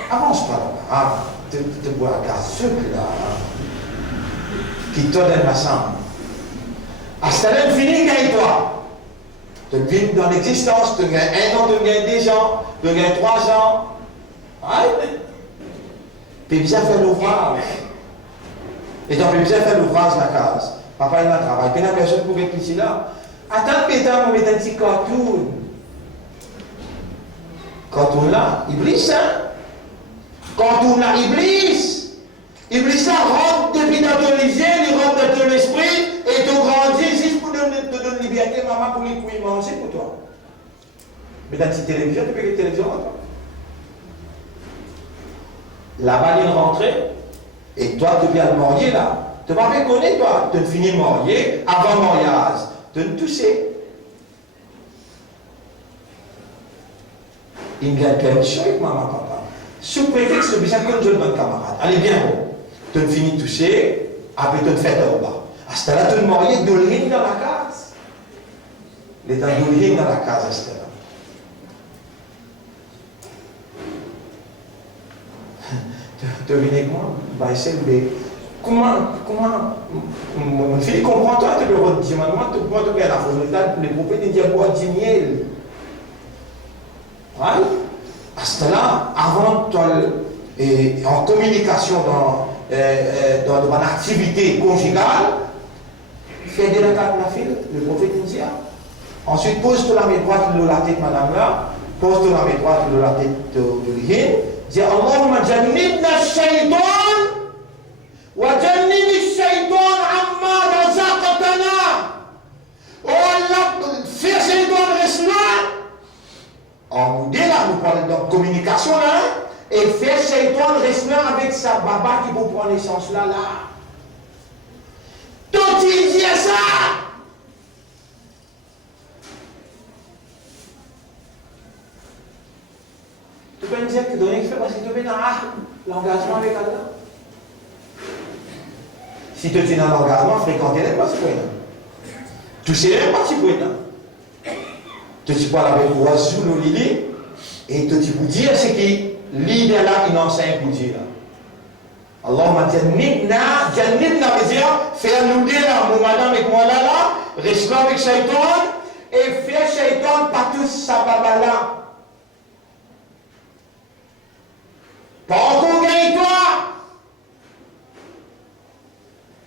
avance pas là-bas, te bois un sucre là, qui te donne la sang. À ce moment fini, gagne-toi. Tu vis dans l'existence, tu gagnes 1 an, tu gagnes 10 ans, tu gagnes 3 ans. Ouais. Puis bien faire l'ouvrage. Et donc, puis bien faire l'ouvrage de la case. Papa, il a travaillé. Puis la personne pour être ici là. Attends, pétard, on met un petit cartoon. Cartoon là, Iblis, hein? Cartoon là, Iblis. Iblis ça rentre depuis dans ton lycée, il rentre dans ton esprit, et tu grandis juste pour te donner liberté, maman, pour les couilles manger pour toi. Mais dans la petite télévision, tu peux que la télévision à toi. Là-bas, il est rentré, et toi, tu viens de marier là. Tu vas pas connaître, toi. Tu finis de marier avant mariage. Tu ne toucher. Il y a plein de choses, maman, papa. Sous prétexte que ça comme je le bon camarade. Allez, bien bon. Tu ne finis de toucher, après tu te fais au bas. À ce temps-là, tu te marier de l'île dans la case. L'état de l'île dans la case à ce temps-là. Tu viens avec moi, bah essayer de. Comment, mon fils comprend toi, tu peux redire, moi, tu comprends bien la fausse les prophètes ils disent boire du miel. Ouais. À ce temps-là, avant, en communication dans mon activité conjugale, fais de la fille, le prophète dit. Ensuite, pose-toi la main droite de la tête, madame là, pose-toi la main droite de la tête de l'hygiène, dis Allahumma jannibna shaytan wa jannibi shaytan amma razaqtana. Oh Allah, fais shaytan reste là. En nous là, nous parlons de communication là, et faire shaytan reste là avec sa baba qui vous prend naissance là. Tout il dit ça. Tu peux me dire que donner fait parce que tu es dans l'engagement avec Allah. Si tu es dans l'engagement, fréquenter les pas si tu sais les pas si tu te parles avec Oazou, le Lili, et tu peux dire ce qui l'idée là, il enseigne pour dire. Allahumma jannibna veut dire faire nous dire là, mon madame et moi là, restons avec Shaitan, et faire Shaitan pas tous sa baba là. Pas encore gagne-toi!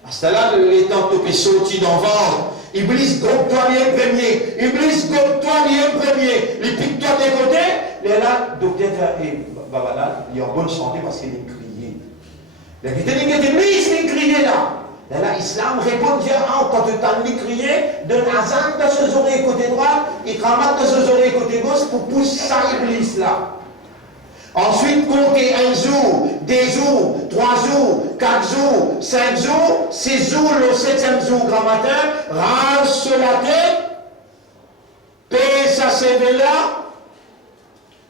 À ce là, les temps que tu peux sortir dans le ventre, Iblis gobe-toi les premier, Iblis gobe-toi les premier, les pique-toi des côtés, les là, docteur dit, Baba là, il est en bonne santé parce qu'il est crié. La vérité, il dit, Iblis, il est crié là. Et là, l'islam répond, dit, quand tu t'as crié, donne azan de ses oreilles côté droit, il cramate de ses oreilles côté gauche pour pousser ça, Iblis là. Ensuite, comptez 1 jour, 2 jours, 3 jours, 4 jours, 5 jours, 6 jours, le 7e jour, grand matin, rase sur la tête, pèse sa CV là,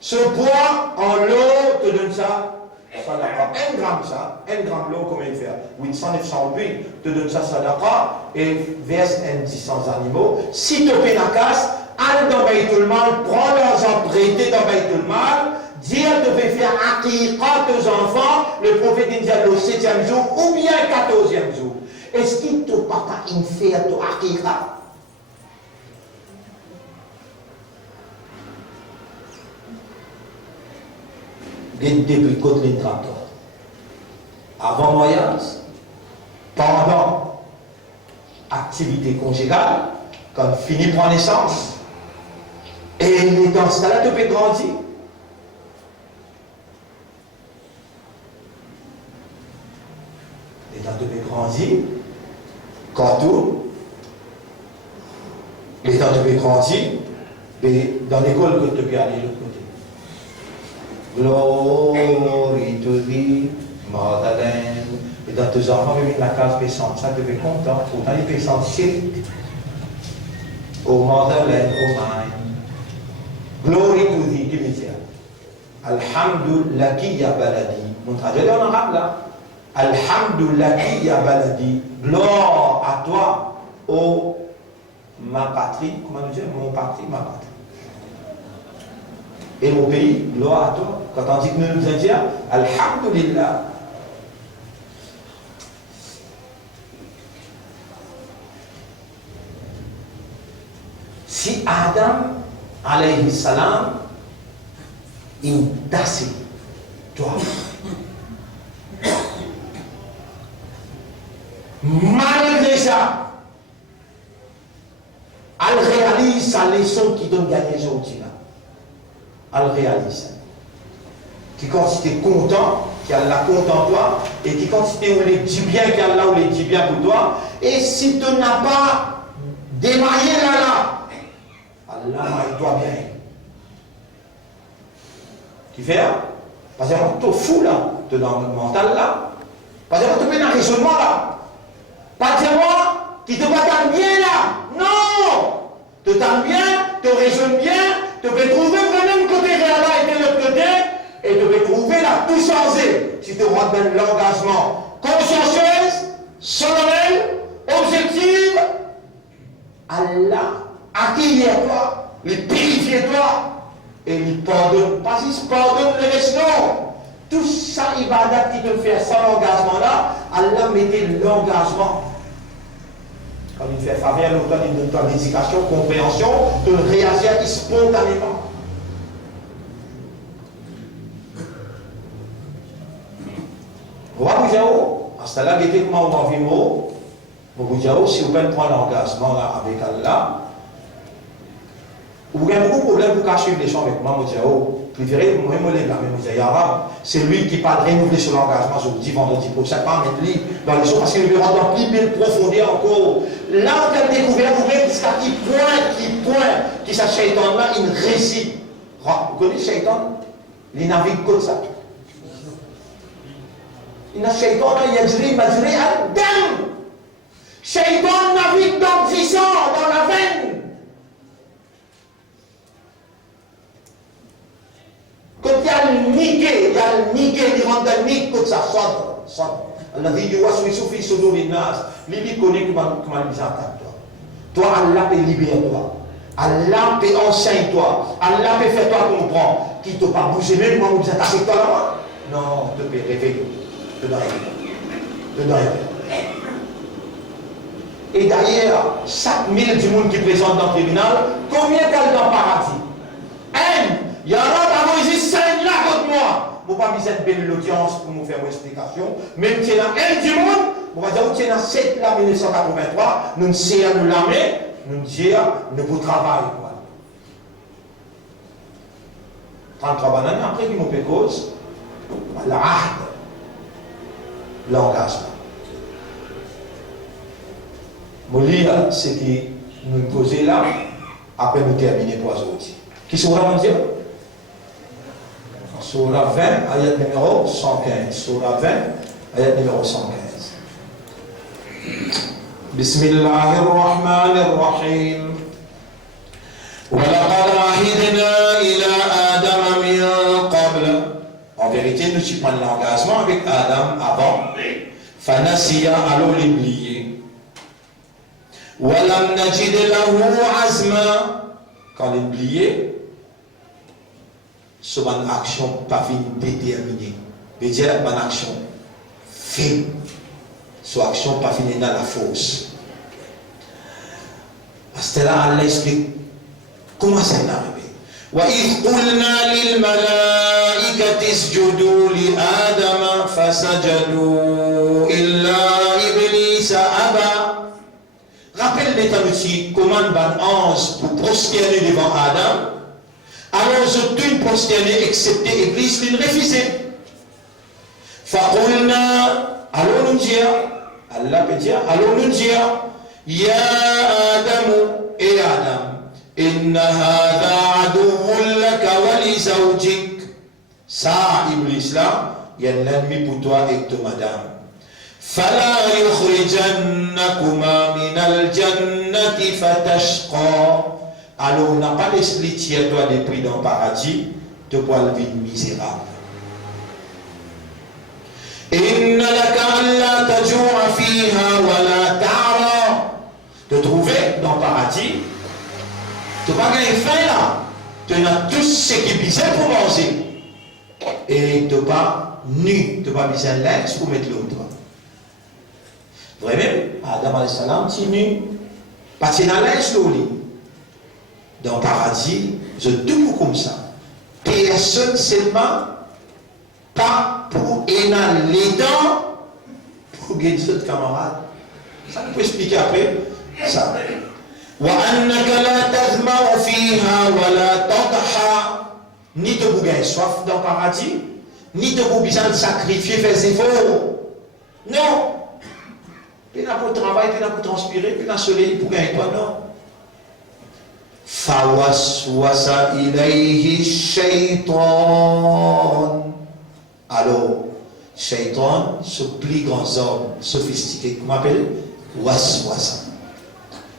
se boit en l'eau, te donne ça, ça n'a pas 1 gramme ça, 1 gramme l'eau, combien il fait 800, 900 huile, te donne ça n'a pas, et verse un 10 animaux. Si tu fais la casse, allez dans Baïtul Mal, prends l'argent prêté dans Baïtul Mal, dire de faire aqiqa aux enfants, le prophète dit le 7e jour ou bien 14e jour. Est-ce qu'il ne pas une faire de aqiqa? Depuis côté les tracteurs. Avant mariage, pendant activité conjugale, quand fini prend naissance, et dans ce cas-là, tu peux grandir. Et quand tu peux grandir, quand tout, et quand tu peux grandir, et dans l'école que tu peux aller de l'autre côté. Glory to thee, Motherland, Et dans tes enfants, ils la case paysan. Ça te fait content. Pourtant, les paysans, c'est au motherland, oh mine. Glory to thee, Dieu dit. Alhamdulillah ya baladi. Mon traduit en arabe là. Alhamdulillah ya baladi. Gloire à toi, ô ma patrie. Comment nous dire? Mon patrie, ma patrie. Et mon pays, gloire à toi. Quand on dit que nous Indiens, Alhamdulillah. Si Adam, alayhi salam, il tassé, toi, malgré ça, elle réalise sa leçon qui donne gagner aujourd'hui là. Elle réalise. Qui quand tu es content, qui a la content toi, et qui quand tu es où les dit bien, qui a là où les dit bien pour toi, et si tu n'as pas démaillé là, Allah maille-toi bien. Qui fait là? Parce que tu es fou là, tu es dans le mental là. Parce que tu es dans le raisonnement là. Pas dire moi qui te va bien là. Non! Tu t'aimes bien, tu raisonnes bien, tu peux trouver vraiment côté là et de l'autre côté, et tu peux trouver là tout changer. Si tu rentres dans l'engagement consciencieux, solennel, objectif, Allah accueille toi, il purifie toi, et il pardonne. Pas qu'il pardonne le reste, non. Tout ça, ibadat qui te fait sans engagement là, Allah mettait l'engagement. Quand il fait faveur, l'auteur il donne ton éducation, compréhension, tu réagis spontanément. Roi Boujao, à ce là, il était comment on va vivre. Boujao, si vous pouvez prendre l'engagement là avec Allah, vous avez beaucoup de problèmes pour cacher les gens avec moi, Boujao. Préférez, moi, je me lève la même arabe. C'est lui qui parle renouveler sur l'engagement, je vous dis vendredi prochain, pas mettre lui dans les choses, parce qu'il veut rentrer dans plus belle profondeur encore. Là, on a découvert, vous voyez, qui pointe, qui sa shaitan là, il récite. Vous connaissez shaitan? Il navigue comme ça. Il a shaitan là, il a dit, Adam! Shaitan navigue dans le sang, dans la veine. Quand il y a le niqué, il rentre dans le niqué, comme ça, soit. Allah dit, il y a soufi sur nos nas. Lui, connaît comment il s'attaque toi. Toi, Allah peut libérer toi. Allah peut enseigner toi. Allah peut faire toi comprendre. Qui ne t'a pas bougé, même moi, vous êtes avec toi là-bas. Non, te peut réveiller. Te dois réveiller. Et d'ailleurs, chaque mille du monde qui présente dans le tribunal, combien qu'elle dans le paradis? Il y a un avant ici, 5 là contre moi. Je ne vais pas mettre belle l'audience pour nous faire une explication. Même si il y a un du monde, on va dire que il y a 7 là, 1983, nous ne savons nous l'armée, nous disons, nous vous travaillons. 33 bananes, après, qui m'ont fait cause, l'engagement. Je vais lire ce qui nous posait là, après nous terminer pour aujourd'hui. Qui sera dire? Surah 20, ayat numéro 115. Surah 20, ayat numéro 115. Bismillahirrahmanirrahim. وَلَقَدْ عَهِدْنَا إِلَىٰ آدَمَ مِنْ قَبْلِ. En vérité, nous y prenons l'engagement avec Adam avant. فَنَسِيَ, alors l'oublier. وَلَمْ نَجِدْ لَهُ عَزْمًا. Quand l'oublier, sur une action pas déterminée. C'est-à-dire une action ferme. Sur une action pas finie dans la force. Parce que là, Allah explique comment ça est arrivé. وَإِذْ قُلْنَا لِلْمَلَائِكَةِ اسْجُدُوا لِآدَمَ فَسَجَدُوا إِلَّا إِبْلِيسَ أَبَى. Rappelle l'état aussi, comment ban ange pour prosterner devant Adam. Alors je t'ai prosterné, excepté Iblis, il refusait. Faqulna, allons nous dire, Allah peut dire, allons nous dire, Ya Adam, et Adam, inna hadha aduwwun laka wa li zawjik. Ça, Iblis là, il y a l'ennemi pour toi et ton madame. فلا يخرجنكما من الجنة فتشقى. Alors on n'a pas l'esprit tiers toi des prix dans le paradis de pour le vide misérable. إن لك ألا تجوع فيها ولا تعرى. De trouver dans le paradis, tu n'as pas gagné faim là, tu as tout ce qui est besoin pour manger. Et tu n'as pas nu, tu n'as pas besoin de linge pour mettre l'autre. Vrai même, Adam alayhi salam, tu nu, pas de linge au lit. Dans le paradis, je tout comme ça. Personne seulement, pas pour énaler les dents, pour gagner d'autres camarades. Ça, on peut expliquer après. Ça. وأنك لا تظمأ فيها ولا تضحى. Ni te pour gagner soif dans le paradis, ni te pour besoin de sacrifier, faire des efforts. Non. Puis n'a pour travailler, puis n'a pour transpirer, puis n'a soleil pour gagner toi, non. فوسوس إليه الشيطان. Alors, Shaitan, ce plus grand homme sophistiqué, qu'on appelle Waswasa.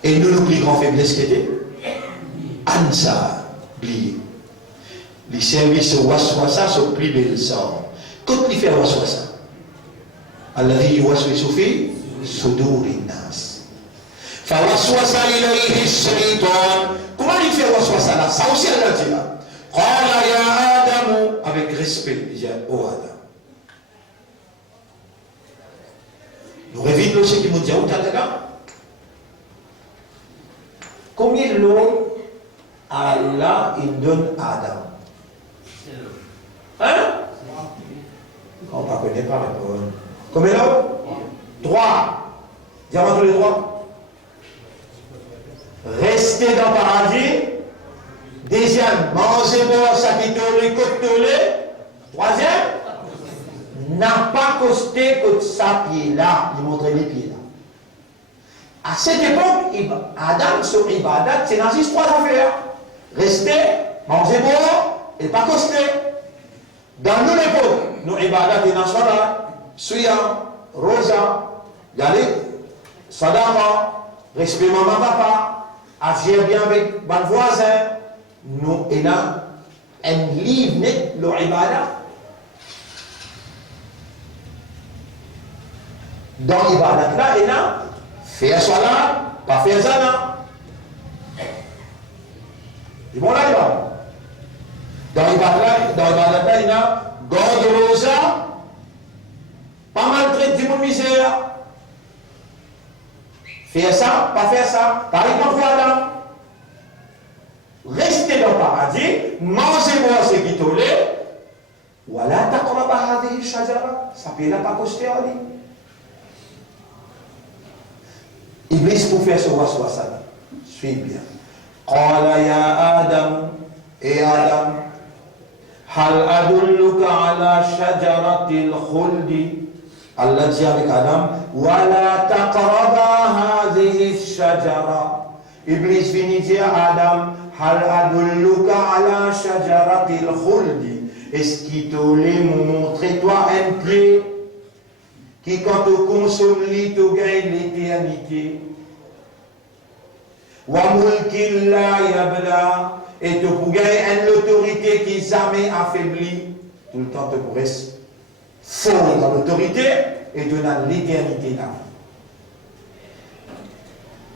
Et nous, le plus grand faiblesse qui était Ansa, oublié. Les services Waswasa sont plus belles hommes. Quand il fait Waswasa, Alladhi yuwaswisu fi sudurin nas. Fawaswasa ilayhi shaitan. Comment il fait Waswasa là? Ça aussi, elle a dit là. Qala ya Adamu, avec respect, il dit oh Adam. Nous révélons le qui m'ont dit où t'as là? Combien l'eau Allah il donne à Adam? Hein? On ne connaît pas répondre. Combien l'eau? 3. Dis-moi tous les 3. Restez dans le paradis. Deuxième, mangez boire ça qui tourne, côte tourne. Troisième, n'a pas costé que sa pied là, il montrait les pieds là. À cette époque, Adam, sur Ibadat, c'est dans 3 affaires. Rester, manger boire, et pas coster. Dans nos époques, nos Ibadat, et dans Salat, Suya, Rosa, Yali, Sadama, respect maman, papa, agir bien avec mon voisin. Nous, et là, un livre net, le Ibadat. Dans l'Ibadat là, et là, faire Salat, pas faire Zana. Ils vont là, dans l'Ibadat là, il y a God Rosa, pas maltraiter du monde misère. Faire ça, pas faire ça. Par exemple, voilà. Restez dans le paradis, mangez-moi ce qui t'ole. Voilà, t'as comme un paradis, Shajara. Ça peut pas coster en ligne. Iblis pour faire ce waswasa. Suis bien. Qala ya Adam, et Adam, hal adulluka ala shajaratil khuldi. Allah dit avec Adam, wala taqraba hadhihi shajara. Iblis finit dire à Adam, hal adulluka ala shajaratil khuldi. Est-ce qu'il te l'a montré toi un pied qui quand tu consommes lui tu gagnes l'éternité. Wa mulkin la yabla, et tu pour gagner une autorité qui jamais affaiblit. Tout le temps tu pourrais fondre dans l'autorité et donner l'éternité là.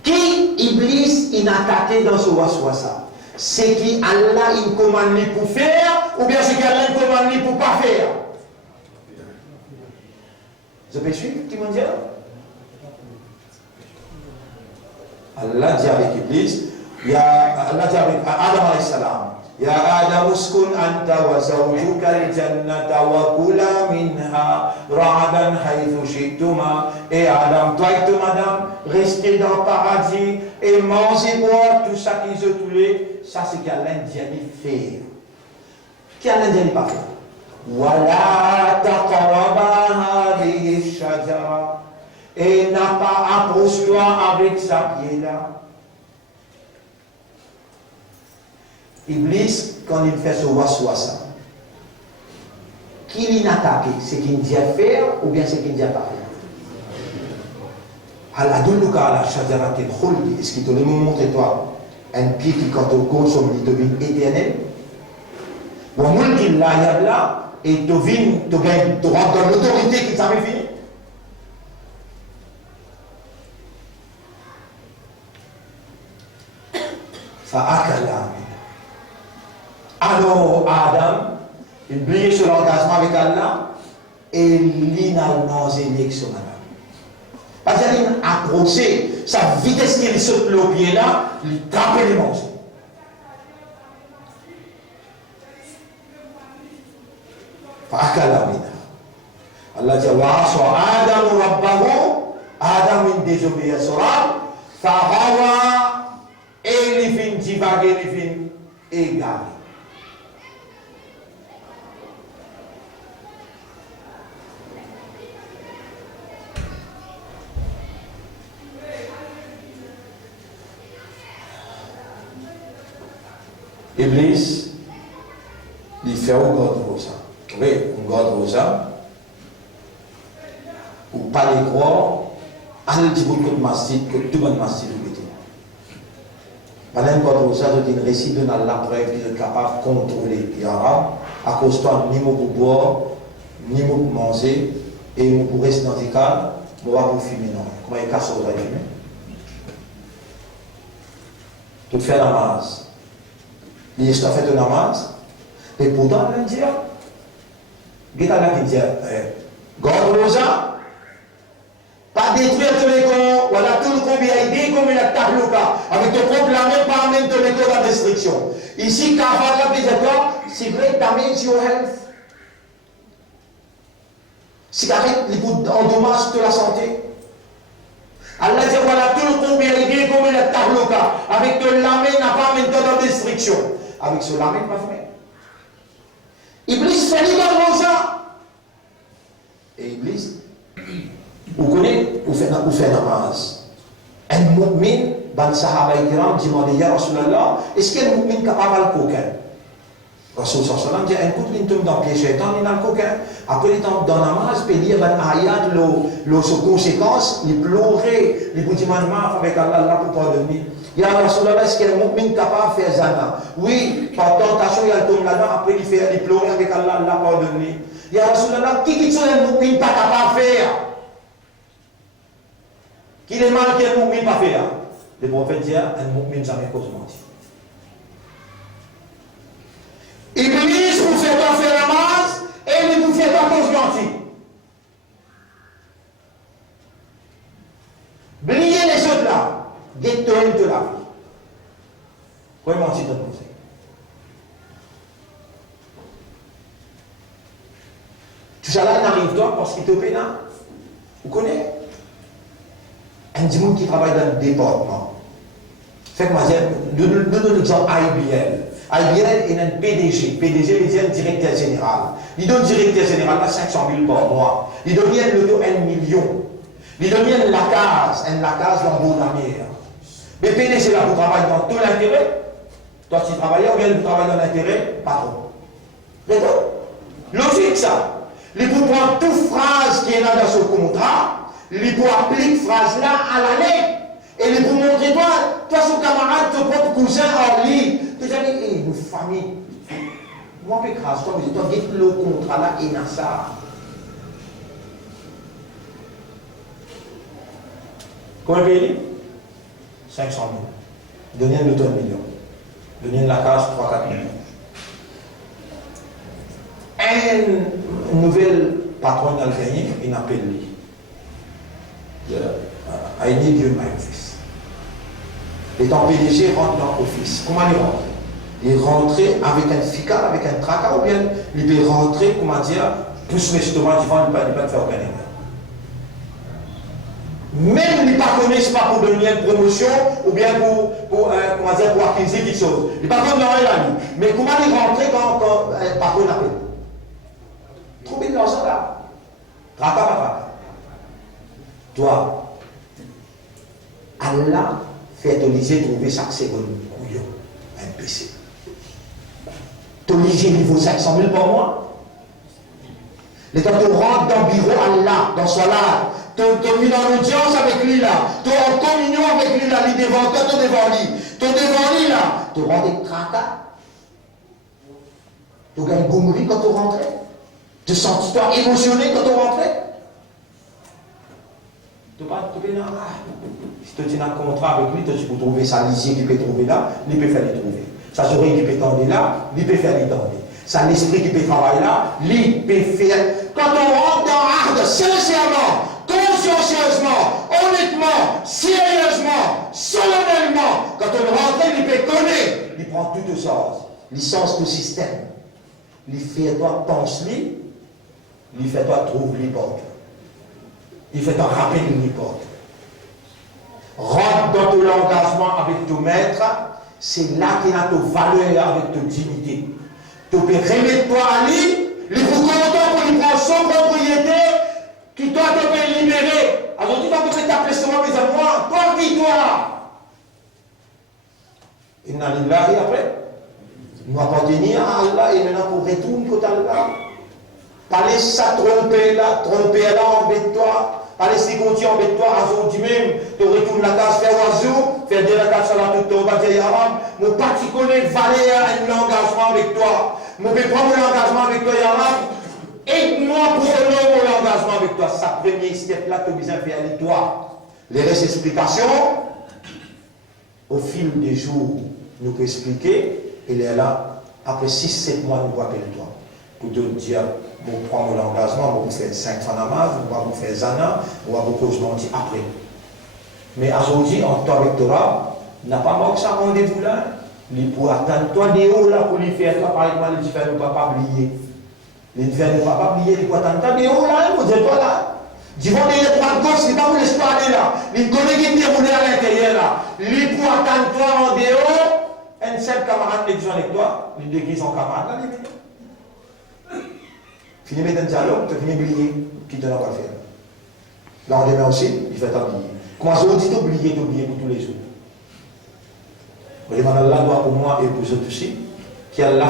Qui Iblis inattaqué dans ce waswasa? C'est qui Allah il commande lui pour faire ou bien c'est qu'Allah il commande lui pour pas faire? Vous pouvez suivre, petit mondial? Allah dit avec Iblis, Allah dit avec Adam alayhi salam, Ya Adam uskun anta wa zawjuka al-jannata wa kula minha ra'adan haythu shi'tuma. Et Adam, toi et toi madame, restez dans le paradis et mangez-moi tout ça qu'ils ont toulé. Ça c'est qu'Allah dit à faire. Qu'Allah dit à pas faire. Wala taqraba hadhihi shajara. Et n'a pas approche-toi avec sa pied là. Iblis, quand il fait ce waswasa, qui l'attaque? C'est qu'il dit à faire ou bien c'est qu'il dit à pas faire? هل أدلك على شجرة الخلد؟ Est-ce qu'il te le montre toi un pied qui quand on consomme il devient éternel? وملك لا يبلى et tu gagnes droit dans l'autorité qui t'avait fini. Alors Adam, il brille sur l'engagement avec Allah et il n'a pas l'élection. Parce qu'il a approché sa vitesse qu'il saute le pied là, il tape les manger. Allah dit wa Adam rabbahu, Adam in désobéissance, Farawa elifin divague elifin égaré. Iblis, il fait un God rosa. Oui, un God rosa. Ou pas les croire, allez dire beaucoup de masjid, que tout le monde masjid ou béton. Pendant God rosa, c'est une récit de la preuve qu'il est capable de contrôler. Il y aura, à cause de toi, ni mot pour boire, ni mot pour manger, et mot pour rester dans les cadres, on va vous fumer. Non. Comment il casse au fumer? Tout fait la masse. Il a fait de namaz, et pourtant, il dit, il dit, God Rosa, pas détruire tous les corps, voilà tout le corps, il a aidé comme il a tahlouka, avec ton propre la main, pas même te mettre dans la destruction. Ici, Kavaka, c'est vrai, damage your health. Cigarette, il endommage de la santé. Allah dit, voilà tout le corps, il a aidé comme il a tahlouka, avec ton la main, n'a pas même dans la destruction. Avec ce lame, il va faire. Iblis fait les ça. Et Iblis, vous connaissez, vous faites namaz. Un mu'min, dans le Sahaba Ikram, dit, Ya Rasulallah, est-ce qu'un mu'min capable de coquin? Rasul sallallahu dit, écoute, il tombe dans le pied shaitan, il a le coquin. Après, il tombe dans la namaz, puis il y a un ayat, les conséquences, il pleurait, il dit, avec Allah, pour pardonner. Ya Rasulallah, est-ce qu'un mu'min capable de faire zana? Oui, par tentation, il tombe là-dedans, après il pleure avec Allah, Allah pardonné. Ya Rasulallah, qui dit que un mu'min pas capable de faire? Qui est mal qu'un mu'min pas faire? Le prophète dit, un mu'min jamais cause mentir. Iblis vous fait pas faire la masse, et il vous fait pas cause mentir. Bliez les autres là. Détourne de la vie. Comment mentir dans le conseil? Tout ça là n'arrive pas parce qu'il te paie là. Vous connaissez? Un monde qui travaille dans le département. Faites moi donne l'exemple IBL. IBL est un PDG. PDG veut dire directeur général. Il donne directeur général à 500 000 par mois. Il donne le 1 million. Il donne la case dans le mer. Mais PDG là, vous travaillez dans tout l'intérêt. Toi, tu travailles, ou bien vous travaillez dans l'intérêt, patron. D'accord? Logique ça. Il faut prendre toute phrase qui est là dans ce contrat, il faut appliquer cette phrase là à la lettre. Et il faut montrer toi, son camarade, ton propre cousin en ligne. Tu as dit, une famille. Moi, je grâce, toi, mais toi, dites le contrat là, et dans ça. Combien de pays? 500 000. Donnez le 2 millions. Donnez la case 3-4 millions. Un nouvel patron algérien, il appelle lui. I need you in my office. Étant PDG, rentre dans l'office. Comment il rentre? Il rentre avec un ficard, avec un tracas, ou bien il peut rentrer, comment dire, plus justement, il ne va pas faire aucun erreur. Même il ne connaissent pas pour donner une promotion ou bien pour acquérir quelque chose. Il ne pas comme dans la vie. Mais comment il rentre quand par contre appelle? Trouver de l'argent là. Traka papa. Toi, Allah fait obligé de trouver chaque seconde couillon, un PC. Tu es obligé de niveau 500 000 par mois. Et quand tu rentres dans le bureau Allah, dans son âge, tu es mis dans l'audience avec lui là, tu es en communion avec lui là, lui devant toi, tu es devant lui. Tu es devant lui là, tu rends des tracas. Tu as une gommerie quand tu rentrais. Tu sens-toi émotionné quand tu rentrais. Tu pas là. Si tu as un contrat avec lui, tu peux trouver sa lisier qui peut trouver là, il peut faire les trouver. Sa oreille qui peut tendre là, il peut faire les tendre. Sa l'esprit qui peut travailler là, il peut faire. Quand on rentre dans l'art, sincèrement, consciencieusement, honnêtement, sérieusement, solennellement, quand on rentre, il peut connaître, il prend toutes choses. Il sens tout système. Il fait toi penser, il fait toi trouver les portes. Il fait toi rappeler les portes. Rentre dans ton engagement avec ton maître, c'est là qu'il a ta valeur avec ta dignité. Tu peux remettre toi à lui, il faut content pour lui prendre son propriété, qui doit te libérer. Alors tu peux t'appeler seulement mes amours, toi qui toi. Il n'a pas et après. Nous appartenir à Allah et maintenant pour retourner côté Allah. Pas laisser ça tromper là, embête-toi. Pas laisser continuer, embête-toi. Aujourd'hui même, tu retournes la case, faire oiseau, faire de la case sur la toute, on va dire Yaram. Mon parti connaît valeur et l'engagement avec toi. Mon peux prendre l'engagement avec toi, Yaram. Aide-moi pour honorer mon engagement avec toi. Ça première step là, tu as besoin de faire avec toi. Les restes explications, au fil des jours, nous pouvons expliquer. Il est là, après 6-7 mois, nous appeler toi. Pour te dire, vous prenez l'engagement, vous faites 5 fanamaz, vous faites Zana, vous avez beaucoup de mentir après. Mais aujourd'hui, en tant que Torah, n'a pas manqué ça rendez-vous là. Il peut attendre toi des hauts là pour lui faire toi, par exemple, il ne peut pas oublier. Il ne peut pas oublier, il peut attendre toi des hauts là, il peut dire toi là. Du vent de droite gauche, il n'est pas pour l'espoir là. Il connaît qui est déroulé à l'intérieur là. Il peut attendre toi en dehors. Un seul camarade qui est avec toi, il déguise en camarade, là, il vient. Fini de mettre un dialogue, tu finis oublier qui te n'a pas fait. Là, on demain aussi, il fait t'oublier. Comment ça, on dit d'oublier pour tous les jours. Je demande à Allah pour moi et pour vous aussi, qui Allah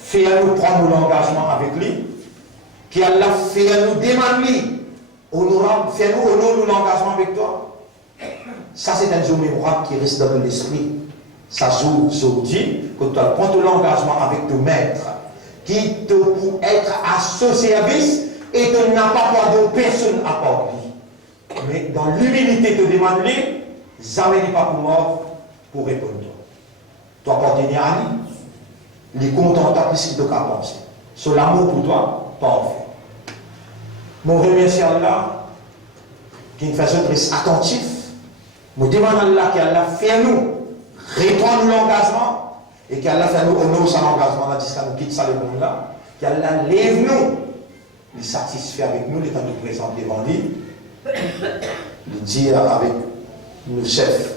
fait à nous prendre l'engagement avec lui, qui Allah fait à nous demander, honorable, fais-nous honorer l'engagement avec toi. Ça, c'est un jour mémorable qui reste dans l'esprit. Ça joue aujourd'hui que tu prends l'engagement avec ton maître qui te pour être à son service et tu n'as pas de personne à part lui. Mais dans l'humilité te demander, jamais n'est pas pour mort pour répondre. Tu appartiens à lui, il est content de plus qu'il doit penser. Sur l'amour pour toi, pas en fait. Mon remercie Allah qui nous fait être attentif. Je demande à Allah qui a fait nous. Répondre l'engagement et qu'Allah fait nous honorer son engagement, là, nous quitte ça le monde là, qu'Allah lève nous, il satisfait avec nous, l'état nous présente devant lui, il dit avec nos chefs,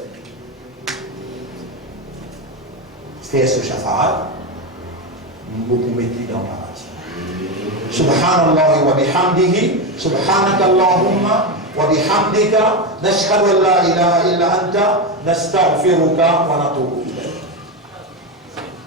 faire ce shafaat, nous pouvons mettre dans le paradis. Subhanallah wa bihamdihi, subhanaka Allahumma. وبحمدك نشهد أن لا إله إلا أنت نستغفرك ونتوب إليك